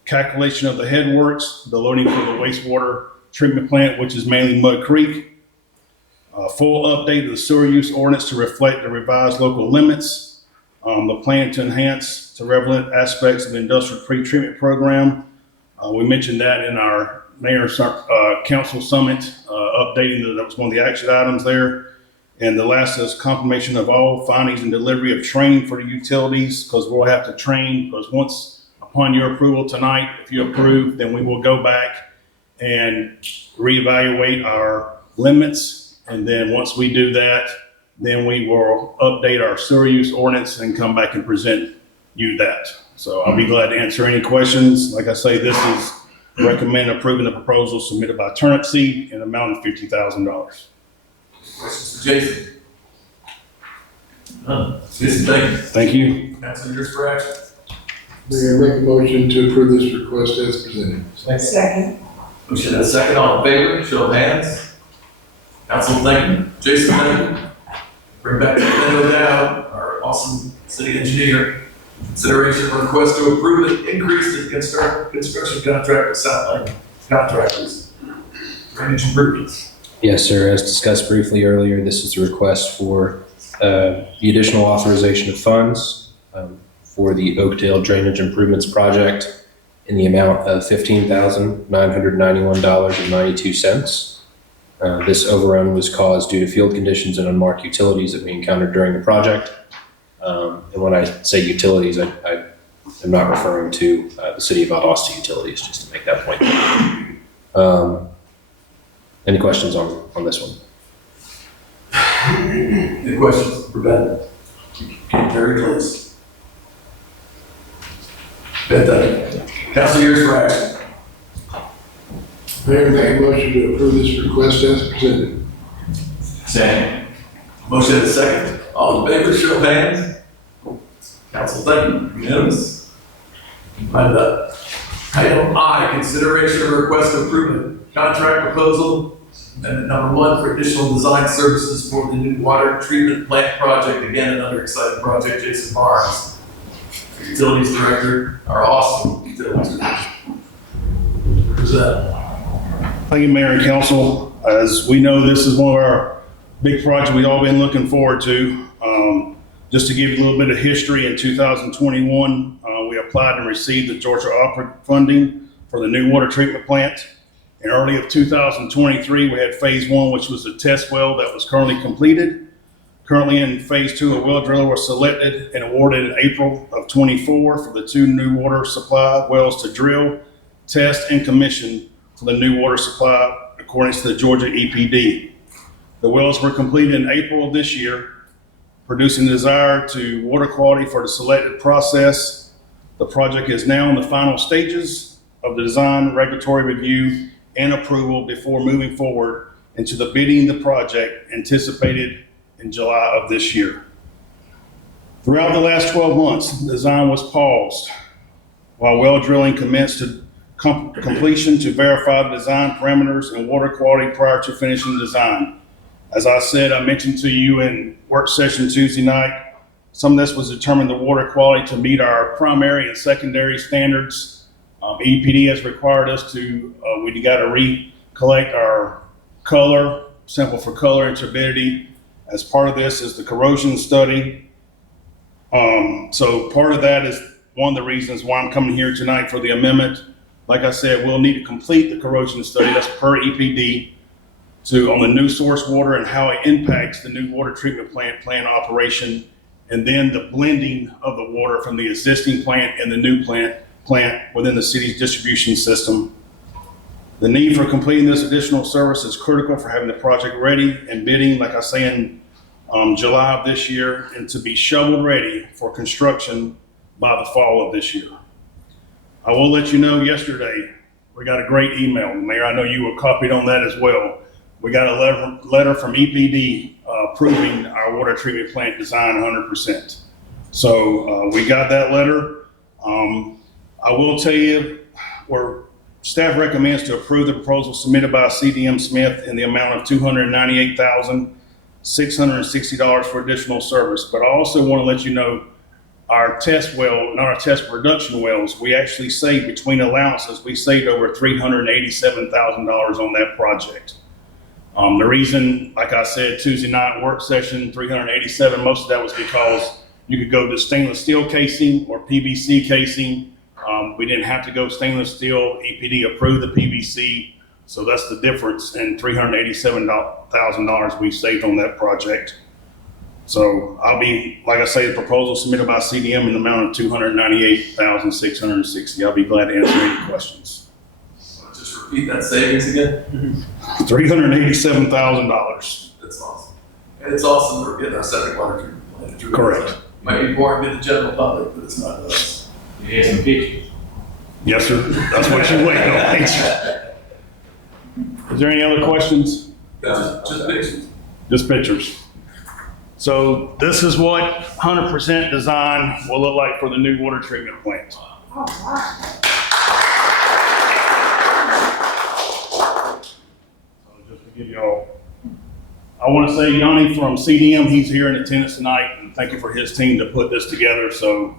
calculation of the headworks, the loading for the wastewater treatment plant, which is mainly Mud Creek, full update of the sewer use ordinance to reflect the revised local limits, the plan to enhance the relevant aspects of the industrial pretreatment program. We mentioned that in our mayor's council summit, updating that was one of the action items there. And the last is confirmation of all findings and delivery of training for the utilities, because we'll have to train, because once upon your approval tonight, if you approve, then we will go back and reevaluate our limits. And then once we do that, then we will update our sewer use ordinance and come back and present you that. So I'll be glad to answer any questions. Like I say, this is recommend approving the proposal submitted by Turnip Seed in amount of $50,000. Questions for Jason? None. Jason, thank you. Thank you. Council, yours for action. Mayor, make a motion to approve this request as presented. Second. Motion and a second, all in favor, show of hands. Council, thank you. Jason, thank you. Bring back to Getto now, our awesome city engineer. Consideration of request to approve an increase in construction contract with Southline Contractors. Drainage improvements. yes, sir. As discussed briefly earlier, this is a request for the additional authorization of funds for the Oakdale Drainage Improvements Project in the amount of $15,991.92. This overrun was caused due to field conditions and unmarked utilities that we encountered during the project. And when I say utilities, I am not referring to the city of Valdosta utilities, just to make that point. Any questions on this one? Any questions for Ben? Get very close. Ben, thank you. Council, yours for action. Mayor, make a motion to approve this request as presented. Second. Motion and a second. All in favor, show of hands. Council, thank you. Unanimous. Item I, consideration of request to approve a contract proposal and number 1 for additional design services for the new water treatment plant project. Again, another exciting project. Jason Barnes, Utilities Director, our awesome Utilities Director. Who's that? Thank you, Mayor and Council. As we know, this is one of our big projects we've all been looking forward to. Just to give you a little bit of history, in 2021, we applied and received the Georgia Opera funding for the new water treatment plant. In early of 2023, we had phase one, which was the test well that was currently completed. Currently in phase two, a well driller was selected and awarded in April of 24 for the two new water supply wells to drill, test, and commission for the new water supply according to the Georgia EPD. The wells were completed in April of this year, producing the desired to water quality for the selected process. The project is now in the final stages of the design, regulatory review, and approval before moving forward into the bidding the project anticipated in July of this year. Throughout the last 12 months, the design was paused while well drilling commenced to completion to verify the design parameters and water quality prior to finishing design. As I said, I mentioned to you in work session Tuesday night, some of this was determined the water quality to meet our primary and secondary standards. EPD has required us to, we got to recollect our color, sample for color and turbidity. As part of this is the corrosion study. So part of that is one of the reasons why I'm coming here tonight for the amendment. Like I said, we'll need to complete the corrosion study, that's per EPD, on the new source water and how it impacts the new water treatment plant operation, and then the blending of the water from the existing plant and the new plant within the city's distribution system. The need for completing this additional service is critical for having the project ready and bidding, like I say, in July of this year, and to be shovel ready for construction by the fall of this year. I will let you know, yesterday, we got a great email. Mayor, I know you were copied on that as well. We got a letter from EPD approving our water treatment plant design 100%. So we got that letter. I will tell you, where staff recommends to approve the proposal submitted by CDM Smith in the amount of $298,660 for additional service. But I also want to let you know, our test well, not our test production wells, we actually saved, between allowances, we saved over $387,000 on that project. The reason, like I said, Tuesday night work session, 387, most of that was because you could go to stainless steel casing or PVC casing. We didn't have to go stainless steel. EPD approved the PVC, so that's the difference in $387,000 we saved on that project. So I'll be, like I say, the proposal submitted by CDM in the amount of $298,660. I'll be glad to answer any questions. Just repeat that savings again. $387,000. That's awesome. And it's awesome that we're getting our septic water treatment plant. Correct. Might be boring to the general public, but it's not to us. You had some pictures. Yes, sir. That's what you wait on. Thanks. Is there any other questions? Just pictures. Just pictures. So this is what 100% design will look like for the new water treatment plant. Oh, wow. So just to give y'all, I want to say Yanni from CDM, he's here in attendance tonight, and thank you for his team to put this together. So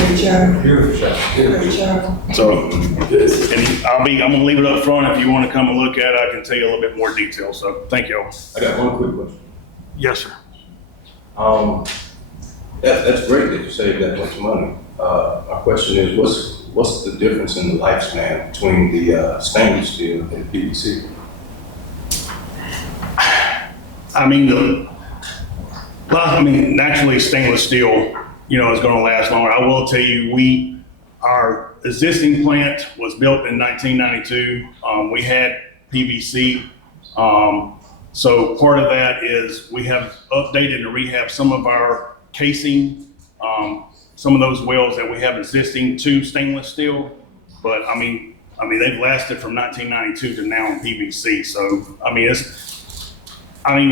Great job. Beautiful shot. Great job. So, and I'm gonna leave it up front. If you want to come and look at it, I can tell you a little bit more detail. So thank you all. I got one quick question. Yes, sir. That's great that you saved that much money. My question is, what's the difference in the lifespan between the stainless steel and PVC? Naturally stainless steel, is going to last longer. I will tell you, our existing plant was built in 1992. We had PVC. So part of that is we have updated and rehabbed some of our casing, some of those wells that we have existing to stainless steel. But they've lasted from 1992 to now in PVC. So,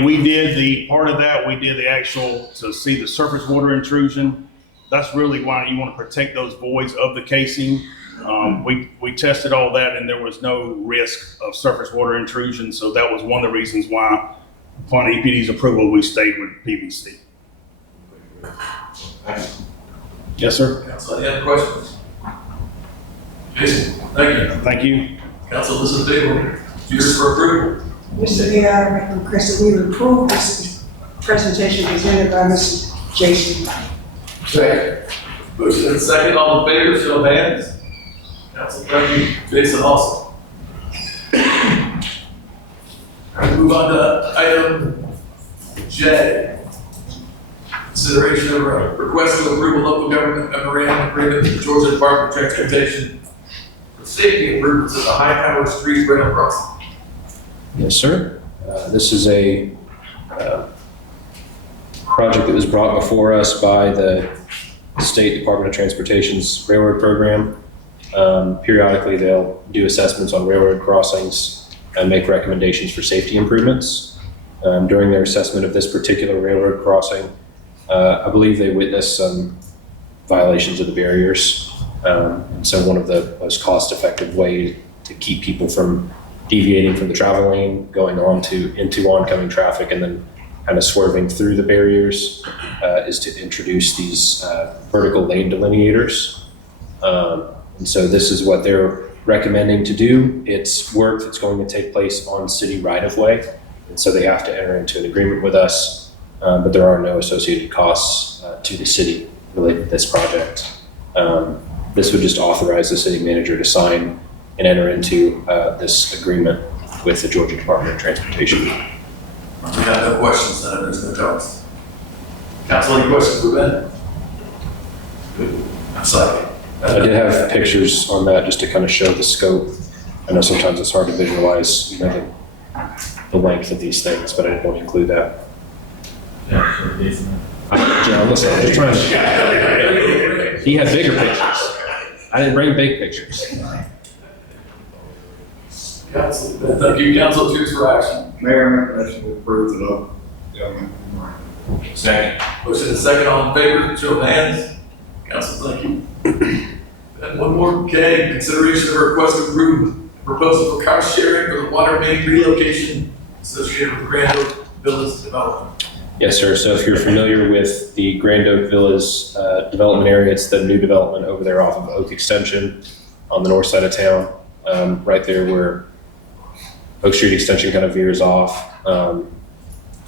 we did the actual to see the surface water intrusion. That's really why you want to protect those voids of the casing. We tested all that and there was no risk of surface water intrusion. So that was one of the reasons why upon EPD's approval, we stayed with PVC. Yes, sir. Council, any other questions? Jason, thank you. Thank you. Council, this is a big one. Yours for approval. Mr. Mayor, I request that we approve this presentation presented by Mr. Jason. Second. Motion and second, all in favor, show of hands. Council, thank you. Jason also. Move on to item J. Consideration of a request to approve a local government memorandum agreement with the Georgia Department of Transportation for safety improvements at the High Tower Street rail crossing. Yes, sir. This is a project that was brought before us by the State Department of Transportation's railroad program. Periodically, they'll do assessments on railroad crossings and make recommendations for safety improvements. During their assessment of this particular railroad crossing, I believe they witnessed some violations of the barriers. And so one of the most cost-effective ways to keep people from deviating from the travel lane, going on into oncoming traffic, and then kind of swerving through the barriers is to introduce these vertical lane delineators. And so this is what they're recommending to do. It's work that's going to take place on city right-of-way. And so they have to enter into an agreement with us, but there are no associated costs to the city related to this project. This would just authorize the city manager to sign and enter into this agreement with the Georgia Department of Transportation. We have no questions, then there's no comments. Council, any questions for Ben? Good. I'm sorry. I did have pictures on that just to kind of show the scope. I know sometimes it's hard to visualize, you know, the length of these things, but I didn't want to include that. Listen, I'm just trying to. He had bigger pictures. I didn't bring big pictures. Council, thank you. Council, choose for action. Mayor, motion to approve the local. Second. Motion and second, all in favor, show of hands. Council, thank you. And one more, K, consideration of a request to approve a proposal for car sharing for the water main relocation associated with Grand Oak Villas development. Yes, sir. So if you're familiar with the Grand Oak Villas development area, it's the new development over there off of Oak Extension on the north side of town, right there where Oak Street Extension kind of veers off.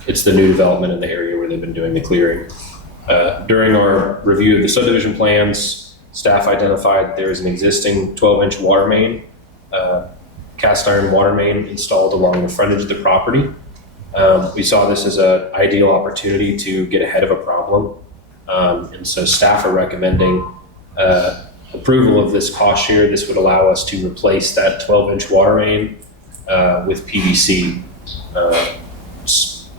It's the new development in the area where they've been doing the clearing. During our review of the subdivision plans, staff identified there is an existing 12-inch water main, cast iron water main installed along the frontage of the property. We saw this as an ideal opportunity to get ahead of a problem. And so staff are recommending approval of this cost share. This would allow us to replace that 12-inch water main with PVC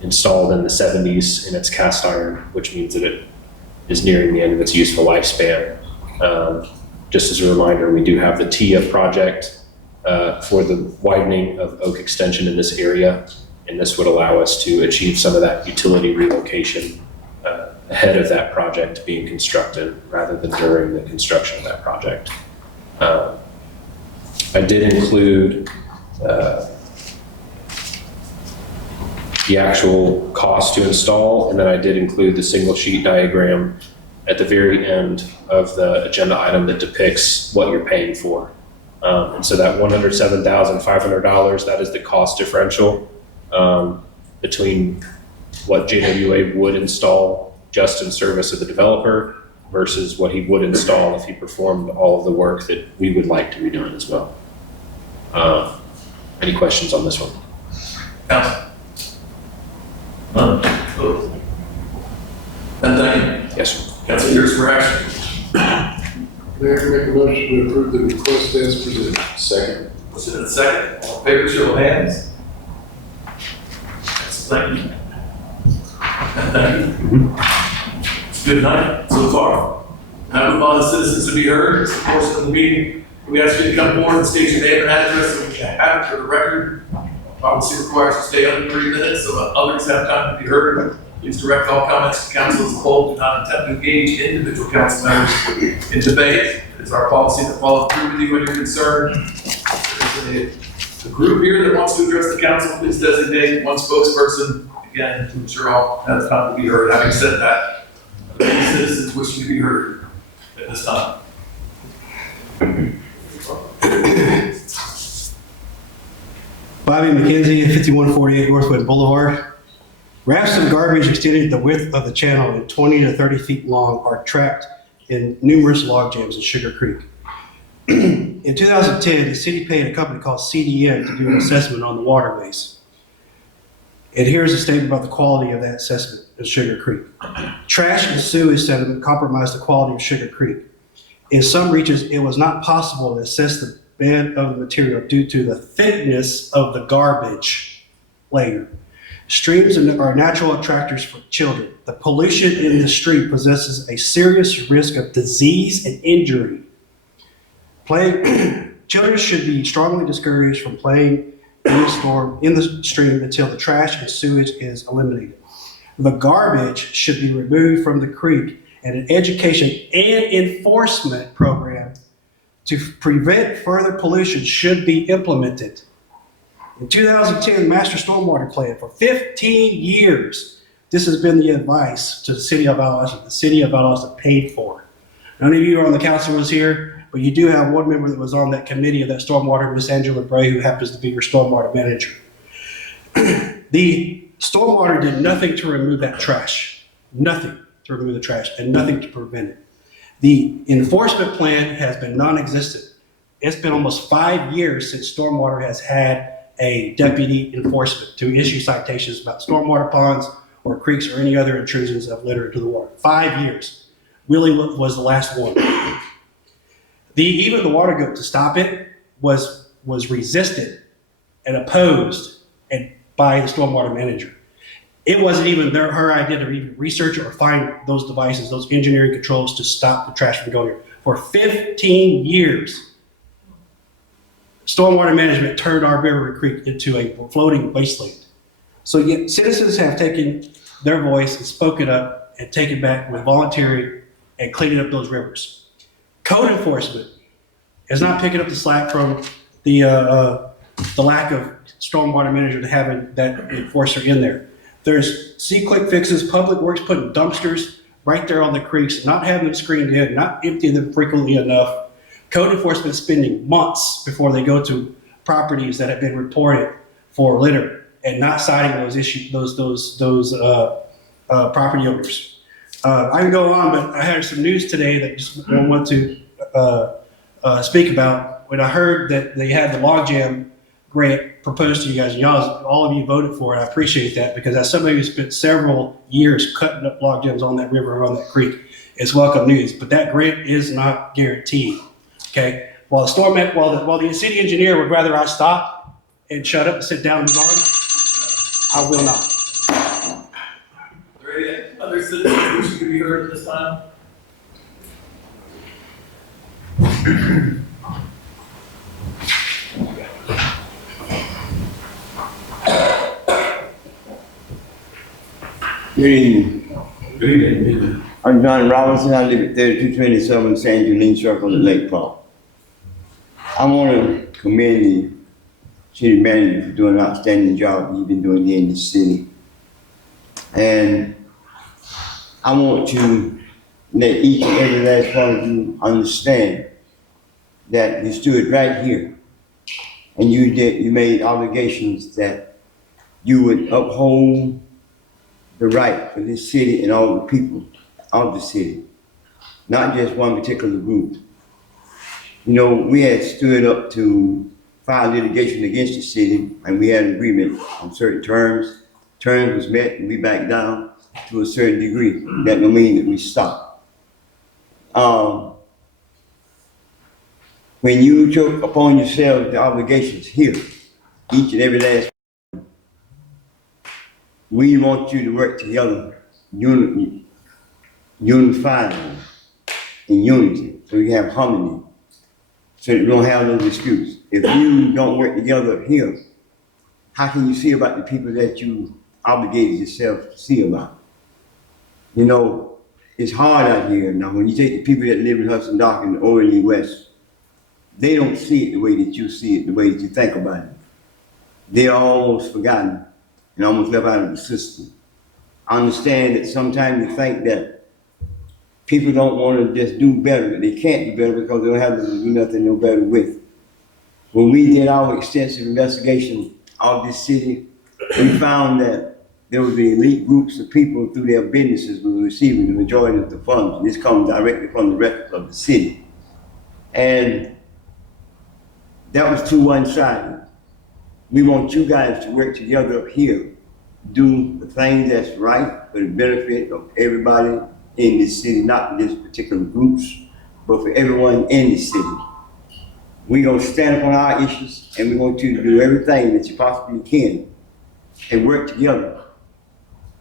installed in the 70s, and it's cast iron, which means that it is nearing the end of its useful lifespan. Just as a reminder, we do have the TIA project for the widening of Oak Extension in this area, and this would allow us to achieve some of that utility relocation ahead of that project being constructed rather than during the construction of that project. I did include the actual cost to install, and then I did include the single sheet diagram at the very end of the agenda item that depicts what you're paying for. And so that $107,500, that is the cost differential between what JWA would install just in service of the developer versus what he would install if he performed all of the work that we would like to be doing as well. Any questions on this one? Council. None. And thank you. Yes, sir. Council, yours for action. Mayor, make a motion to approve the request as presented. Second. Motion and second. All in favor, show of hands. Council, thank you. And thank you. It's a good night so far. Now move on to citizens to be heard. It's the portion of the meeting. We ask you to come forward and state your name and address so we can have it for the record. Policy requires you to stay under 3 minutes so that others have time to be heard. Please direct all comments to council as a whole. Do not attempt to engage individual council members in debate. It is our policy to follow through with you when you're concerned. If there's a group here that wants to address the council, please designate one spokesperson again, to ensure all have time to be heard. Having said that, the citizens wishing to be heard at this time. Bobby McKenzie, 5148 Northwood Boulevard. Rafts of garbage extending the width of the channel and 20 to 30 feet long are trapped in numerous log jams in Sugar Creek. In 2010, the city paid a company called CDM to do an assessment on the waterways. And here's a statement about the quality of that assessment of Sugar Creek. Trash and sewage sediment compromised the quality of Sugar Creek. In some reaches, it was not possible to assess the bed of the material due to the thickness of the garbage layer. Streams are natural attractors for children. The pollution in the street possesses a serious risk of disease and injury. Children should be strongly discouraged from playing in the stream until the trash and sewage is eliminated. The garbage should be removed from the creek, and an education and enforcement program to prevent further pollution should be implemented. In 2010, Master Stormwater Plan, for 15 years, this has been the advice to the city of Valdosta. The city of Valdosta paid for. None of you on the council was here, but you do have one member that was on that committee of that stormwater, Miss Angela Bray, who happens to be your stormwater manager. The stormwater did nothing to remove that trash, nothing to remove the trash, and nothing to prevent it. The enforcement plan has been non-existent. It's been almost 5 years since stormwater has had a deputy enforcement to issue citations about stormwater ponds or creeks or any other intrusions of litter into the water. 5 years really was the last one. Even the water goat to stop it was resisted and opposed by the stormwater manager. It wasn't even her idea to even research or find those devices, those engineering controls to stop the trash from going here. For 15 years, stormwater management turned our river creek into a floating wasteland. So yet citizens have taken their voice and spoken up and taken back with volunteering and cleaning up those rivers. Code enforcement is not picking up the slack from the lack of stormwater manager to having that enforcer in there. There's quick fixes, public works putting dumpsters right there on the creeks, not having them screened in, not emptying them frequently enough. Code enforcement spending months before they go to properties that have been reported for litter and not citing those property owners. I can go on, but I had some news today that just want to speak about. When I heard that they had the logjam grant proposed to you guys, and all of you voted for it, I appreciate that, because as somebody who spent several years cutting up log jams on that river or on that creek, it's welcome news. But that grant is not guaranteed. Okay, while the city engineer would rather I stop and shut up and sit down and move on, I will not. Are there any other citizens wishing to be heard at this time? Good evening. Good evening. I'm John Robinson. I live at 3227 San Julien Circle in Lake Park. I want to commend the city manager for doing an outstanding job he's been doing here in the city. And I want to let each and every last one of you understand that you stood right here and you made obligations that you would uphold the right for this city and all the people of the city, not just one particular group. You know, we had stood up to file litigation against the city, and we had an agreement on certain terms. Terms was met, and we backed down to a certain degree. That don't mean that we stopped. When you took upon yourselves the obligations here, each and every last, we want you to work together, unified in unity, so we can have harmony, so that we don't have no disputes. If you don't work together here, how can you see about the people that you obligated yourself to see about? You know, it's hard out here. Now, when you take the people that live in Hudson Dock and the Orly West, they don't see it the way that you see it, the way that you think about it. They're almost forgotten and almost left out of the system. I understand that sometimes you think that people don't want to just do better, but they can't do better because they don't have to do nothing no better with. When we did our extensive investigation of this city, we found that there was the elite groups of people through their businesses who were receiving the majority of the funds. And this comes directly from the records of the city. And that was too one-sided. We want you guys to work together up here, do the things that's right for the benefit of everybody in this city, not just particular groups, but for everyone in the city. We're gonna stand up on our issues, and we want you to do everything that you possibly can and work together.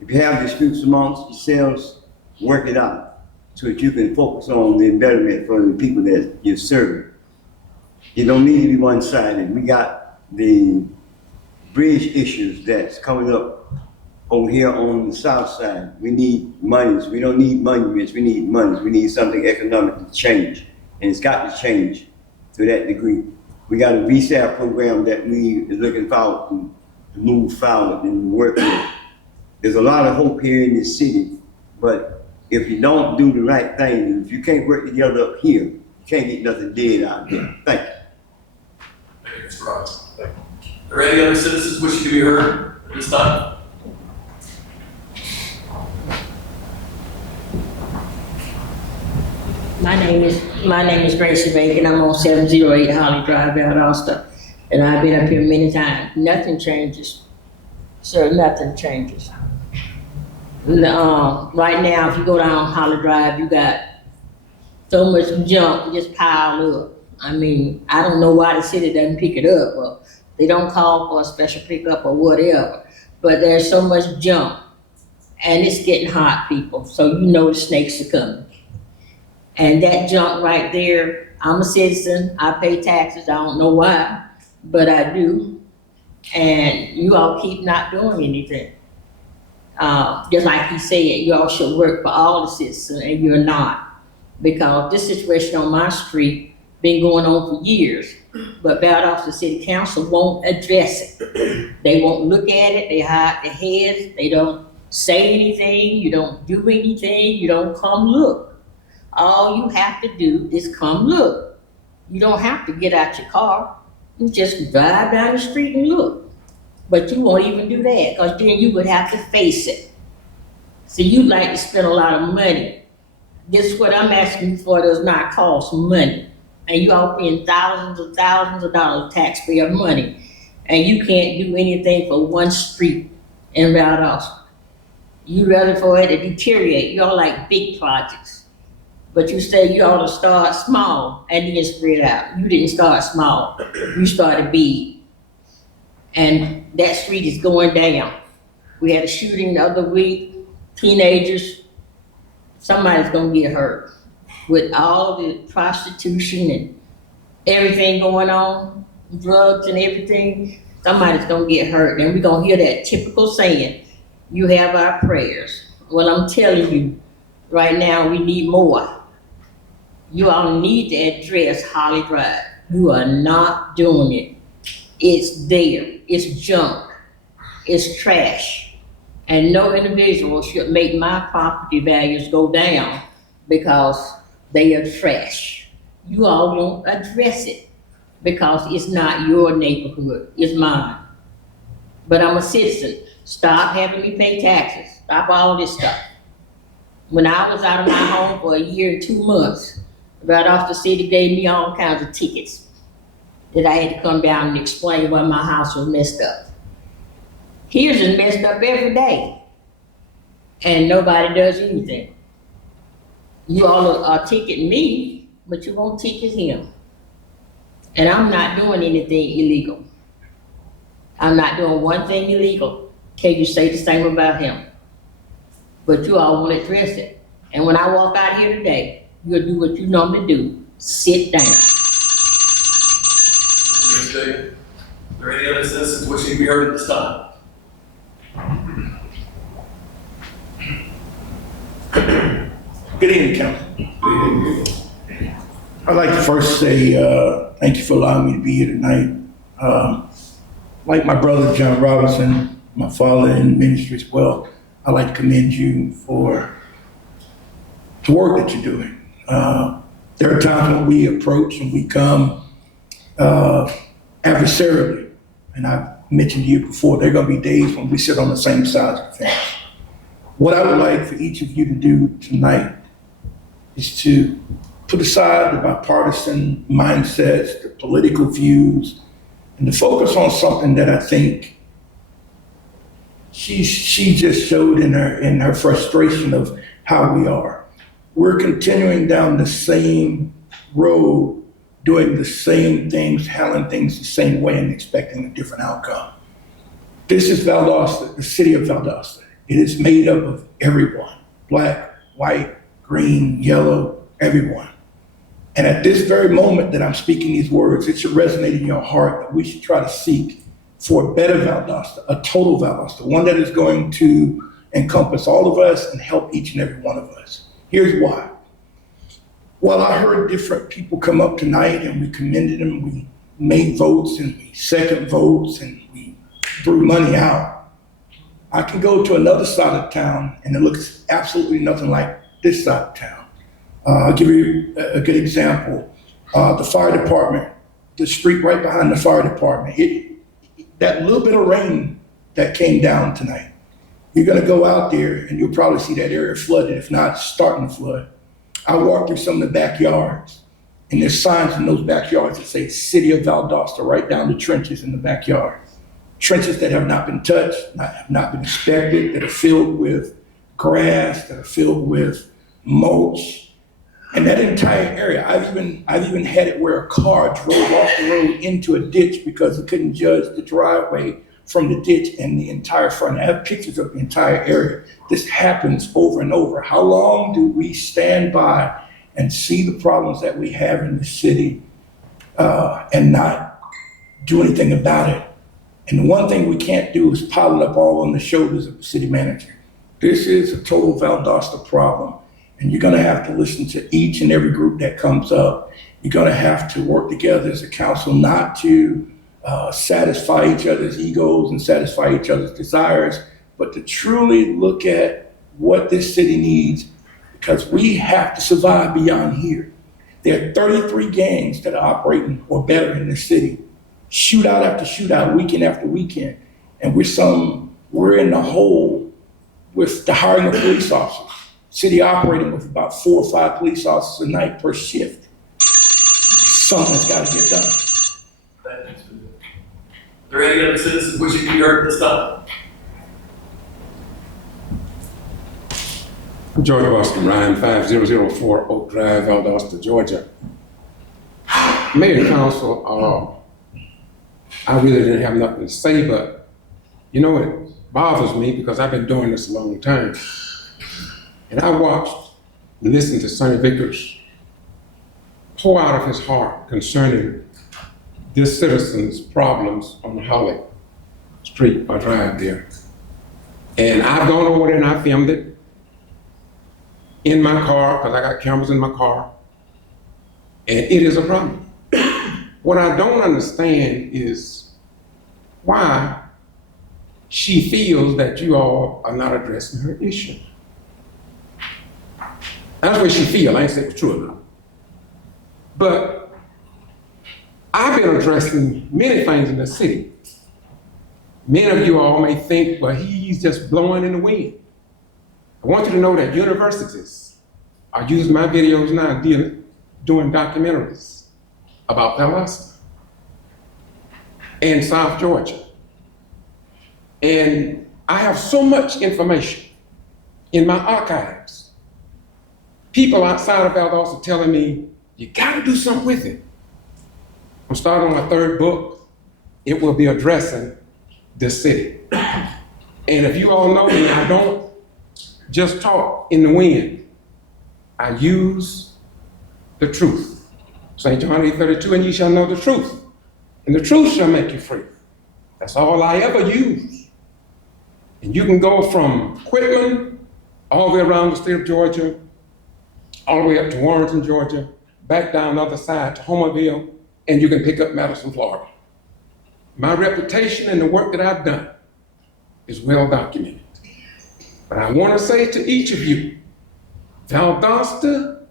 If you have disputes amongst yourselves, work it out so that you can focus on the betterment for the people that you're serving. You don't need to be one-sided. We got the bridge issues that's coming up over here on the south side. We need monies. We don't need monuments. We need monies. We need something economic to change, and it's got to change to that degree. We got a VSAP program that we are looking forward to move forward and work with. There's a lot of hope here in this city, but if you don't do the right thing, if you can't work together up here, you can't get nothing did out there. Thank you. Thank you, Mr. Roberts. Are there any other citizens wishing to be heard at this time? My name is Gracie Bacon. I'm on 708 Holly Drive, Valdosta, and I've been up here many times. Nothing changes. Sir, nothing changes. Right now, if you go down Holly Drive, you got so much junk just piled up. I mean, I don't know why the city doesn't pick it up, or they don't call for a special pickup or whatever, but there's so much junk, and it's getting hot, people, so you know the snakes are coming. And that junk right there, I'm a citizen, I pay taxes, I don't know why, but I do. And you all keep not doing anything. Just like he said, you all should work for all the citizens, and you're not. Because this situation on my street been going on for years, but Valdosta City Council won't address it. They won't look at it, they hide their heads, they don't say anything, you don't do anything, you don't come look. All you have to do is come look. You don't have to get out your car. You just drive down the street and look. But you won't even do that, because then you would have to face it. So you like to spend a lot of money. This is what I'm asking for, does not cost money. And you all paying thousands of dollars of taxpayer money. And you can't do anything for one street in Valdosta. You rather for it to deteriorate. You all like big projects. But you say you ought to start small and then spread out. You didn't start small, you started big. And that street is going down. We had a shooting the other week, teenagers, somebody's gonna get hurt. With all the prostitution and everything going on, drugs and everything, somebody's gonna get hurt. And we're gonna hear that typical saying, you have our prayers. Well, I'm telling you, right now we need more. You all need to address Holly Drive. You are not doing it. It's there, it's junk, it's trash. And no individual should make my property values go down because they are trash. You all won't address it because it's not your neighborhood, it's mine. But I'm a citizen. Stop having me pay taxes. Stop all this stuff. When I was out of my home for a year and 2 months, Valdosta City gave me all kinds of tickets that I had to come down and explain why my house was messed up. His is messed up every day, and nobody does anything. You all are ticketing me, but you won't ticket him. And I'm not doing anything illegal. I'm not doing one thing illegal. Can you say the same about him? But you all won't address it. And when I walk out here today, you'll do what you normally do, sit down. Are there any other citizens wishing to be heard at this time? Good evening, Council. I'd like to first say thank you for allowing me to be here tonight. Like my brother, John Robinson, my father in ministry as well, I'd like to commend you for the work that you're doing. There are times when we approach and we come adversarially, and I've mentioned to you before, there are going to be days when we sit on the same side of the fence. What I would like for each of you to do tonight is to put aside the bipartisan mindsets, the political views, and to focus on something that I think she just showed in her frustration of how we are. We're continuing down the same road, doing the same things, handling things the same way, and expecting a different outcome. This is Valdosta, the city of Valdosta. It is made up of everyone, black, white, green, yellow, everyone. And at this very moment that I'm speaking these words, it should resonate in your heart that we should try to seek for a better Valdosta, a total Valdosta, one that is going to encompass all of us and help each and every one of us. Here's why. Well, I heard different people come up tonight and we commended them, we made votes and we second votes and we threw money out. I can go to another side of town and it looks absolutely nothing like this side of town. I'll give you a good example. The fire department, the street right behind the fire department, that little bit of rain that came down tonight, you're gonna go out there and you'll probably see that area flooded, if not starting to flood. I walked through some of the backyards and there's signs in those backyards that say City of Valdosta, right down the trenches in the backyard. Trenches that have not been touched, have not been inspected, that are filled with grass, that are filled with mulch. And that entire area, I've even had it where a car drove off the road into a ditch because it couldn't judge the driveway from the ditch and the entire front. I have pictures of the entire area. This happens over and over. How long do we stand by and see the problems that we have in the city and not do anything about it? And the one thing we can't do is pile it up all on the shoulders of the city manager. This is a total Valdosta problem. And you're gonna have to listen to each and every group that comes up. You're gonna have to work together as a council not to satisfy each other's egos and satisfy each other's desires, but to truly look at what this city needs, because we have to survive beyond here. There are 33 gangs that are operating or better in this city, shootout after shootout, weekend after weekend, and we're in the hole with the hiring of police officers. City operating with about 4 or 5 police officers a night per shift. Something's got to get done. Thank you. Are there any other citizens wishing to be heard at this time? George Boston, Ryan, 5004 Oak Drive, Valdosta, Georgia. Mayor and Council, I really didn't have nothing to say, but you know, it bothers me because I've been doing this a long time. And I watched and listened to Sonny Vickers pour out of his heart concerning this citizen's problems on Holly Street or Drive there. And I've gone over there and I filmed it in my car, because I got cameras in my car, and it is a problem. What I don't understand is why she feels that you all are not addressing her issue. That's what she feels. I ain't saying it's true or not. But I've been addressing many things in the city. Many of you all may think, well, he's just blowing in the wind. I want you to know that universities are using my videos now doing documentaries about Valdosta and South Georgia. And I have so much information in my archives. People outside of Valdosta telling me, you gotta do something with it. I'm starting on my 3rd book. It will be addressing this city. And if you all know me, I don't just talk in the wind. I use the truth. St. John 8:32, and ye shall know the truth, and the truth shall make you free. That's all I ever use. And you can go from Quitman all the way around the state of Georgia, all the way up to Warrenton, Georgia, back down the other side to Homerville, and you can pick up Madison, Florida. My reputation and the work that I've done is well documented. But I want to say to each of you, Valdosta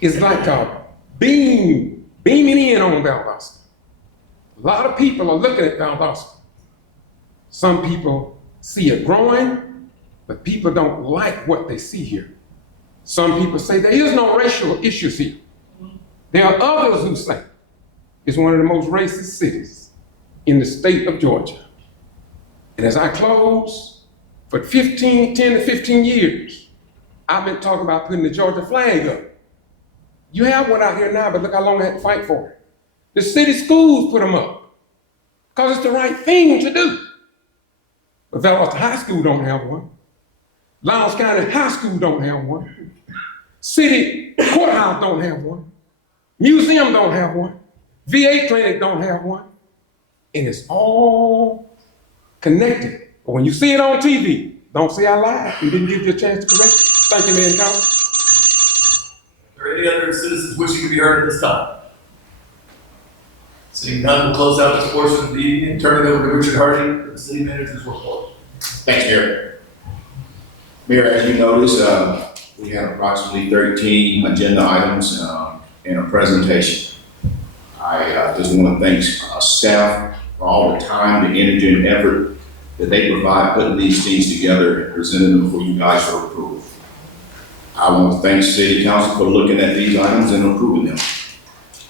is like a beaming in on Valdosta. A lot of people are looking at Valdosta. Some people see it growing, but people don't like what they see here. Some people say there is no racial issues here. There are others who say it's one of the most racist cities in the state of Georgia. And as I close, for 10 to 15 years, I've been talking about putting the Georgia flag up. You have one out here now, but look how long I had to fight for it. The city schools put them up because it's the right thing to do. But Valdosta High School don't have one. Lowndes County High School don't have one. City Courthouse don't have one. Museum don't have one. VA clinic don't have one. And it's all connected. But when you see it on TV, don't say I lied. We didn't give you a chance to correct it. Thank you, Mayor and Council. Are there any other citizens wishing to be heard at this time? Seeing none, we'll close out this portion of the evening and turn it over to Richard Hardy for the city manager's report. Thanks, Mayor. Mayor, as you noticed, we have approximately 13 agenda items in a presentation. I just want to thank staff for all the time, the energy, and effort that they provide putting these things together and presenting them for you guys for approval. I want to thank City Council for looking at these items and approving them.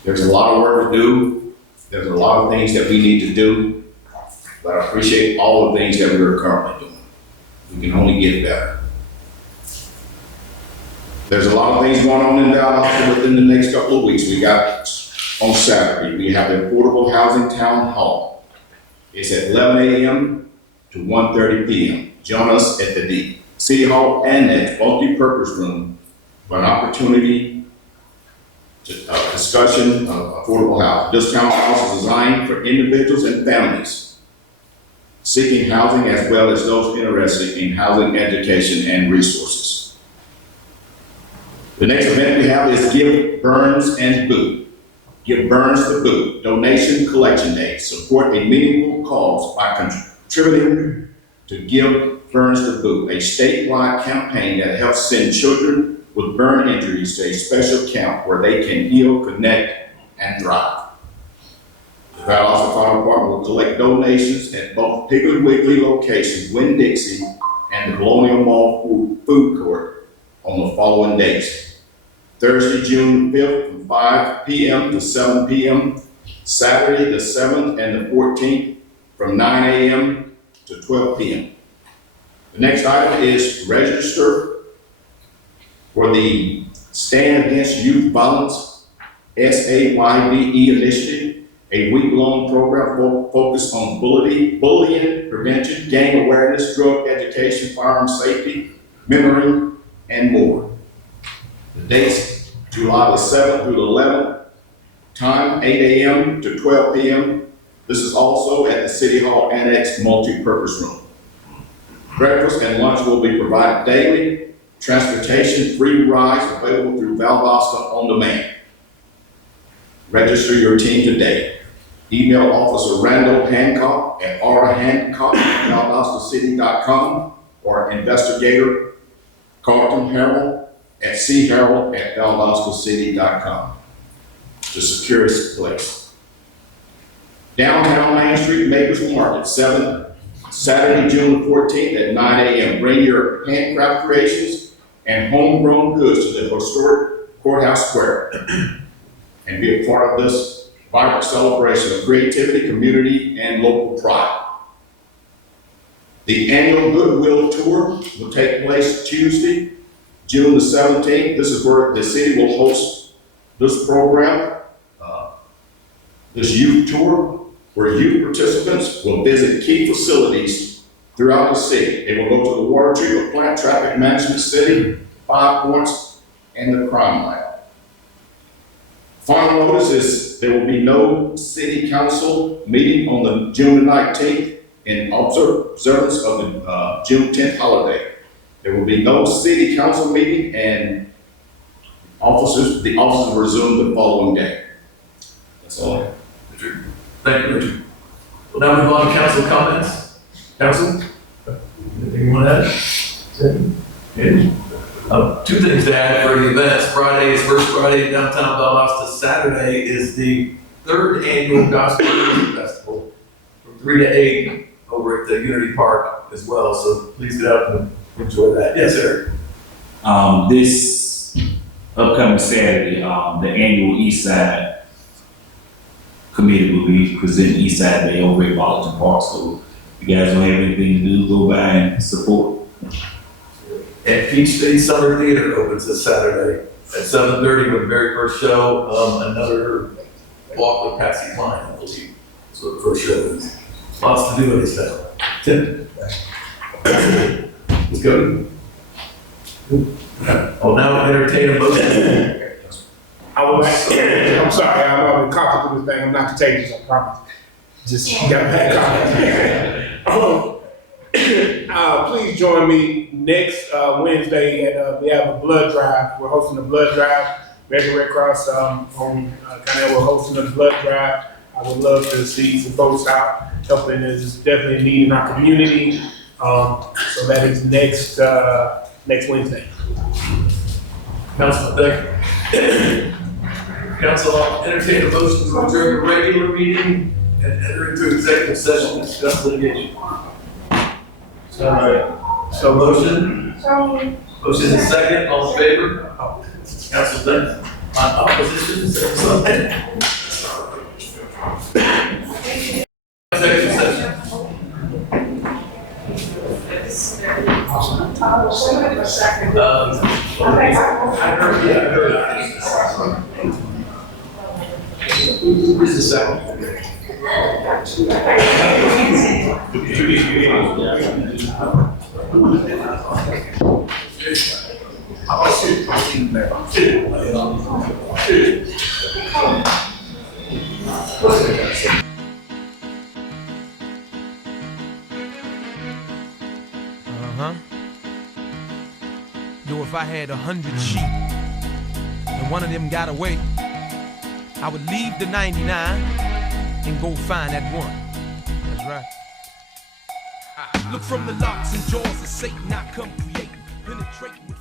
There's a lot of work to do. There's a lot of things that we need to do, but I appreciate all the things that we're currently doing. We can only get better. There's a lot of things going on in Valdosta within the next couple of weeks. We got on Saturday, we have the Affordable Housing Town Hall. It's at 11 a.m. to 1:30 p.m. Join us at the City Hall Annex Multi-Purpose Room for an opportunity to discussion of affordable housing. This townhouse is designed for individuals and families seeking housing as well as those interested in housing, education, and resources. The next event we have is G.B.R and Boot. G.B.R the Boot, Donation Collection Day. Support a meaningful cause by contributing to G.B.R the Boot, a statewide campaign that helps send children with burn injuries to a special camp where they can heal, connect, and thrive. The Valdosta Fire Department will collect donations at both Piggly Wiggly locations, Winn-Dixie, and the Colonial Mall Food Court on the following dates. Thursday, June 5th from 5 p.m. to 7 p.m. Saturday, the 7th and the 14th from 9 a.m. to 12 p.m. The next item is register for the Stand Against Youth Violence SAYVE initiative, a week-long program focused on bullying prevention, gang awareness, drug education, firearm safety, mentoring, and more. The dates, July the 7th through the 11th, time 8 a.m. to 12 p.m. This is also at the City Hall Annex Multi-Purpose Room. Breakfast and lunch will be provided daily. Transportation, free rides available through Valdosta On Demand. Register your team today. Email Officer Randall Hancock at rhancock@valdostacity.com or investigator Carlton Harrell at charrell@valdostacity.com to secure his place. Downtown Main Street Makersville Market, Saturday, June 14th at 9 a.m. Bring your handcraft creations and homegrown goods to the historic Courthouse Square and be a part of this vibrant celebration of creativity, community, and local pride. The annual Goodwill Tour will take place Tuesday, June the 17th. This is where the city will host this program, this youth tour, where youth participants will visit key facilities throughout the city. They will go to the water treatment plant, traffic management city, 5 Points, and the crime lab. Final notice is there will be no city council meeting on the June 19th in observance of the Juneteenth holiday. There will be no city council meeting, and the offices resume the following day. That's all I have. Richard. Thank you, Richard. We'll now move on to council comments. Council? Anything you want to add? Good. Two things to add for the events. Friday is First Friday in downtown Valdosta. Saturday is the third annual Gospel Music Festival from 3 to 8 over at the Unity Park as well. So please get out and enjoy that. Yes, sir. This upcoming Saturday, the annual East Side Committee will be presenting East Side Day over at Valdosta Park. So if you guys don't have anything to do, go by and support. And Peach State Summer Theater opens this Saturday at 7:30 with the very first show. Another walk with Patsy Cline, I believe. That's what the first show is. Lots to do in this town. Tim? Let's go. I'll now entertain a motion. I'm sorry, I've been coughing through this thing. I'm not contagious, I promise. Just got a bad cough. Please join me next Wednesday at we have a blood drive. We're hosting a blood drive. American Red Cross on Connell, we're hosting a blood drive. I would love to see some folks out helping. There's definitely a need in our community. So that is next Wednesday. Councilman, thank you. Council, I'll entertain a motion to adjourn the regular meeting and enter into executive session to discuss litigation. So motion. Motion is second. All in favor? Council, thank you. On opposition, say something. Executive session. I heard. Who's the second? Yo, if I had 100 sheep and one of them got away, I would leave the 99 and go find that one. That's right. Look from the locks and jaws of Satan, I come creating, penetrating with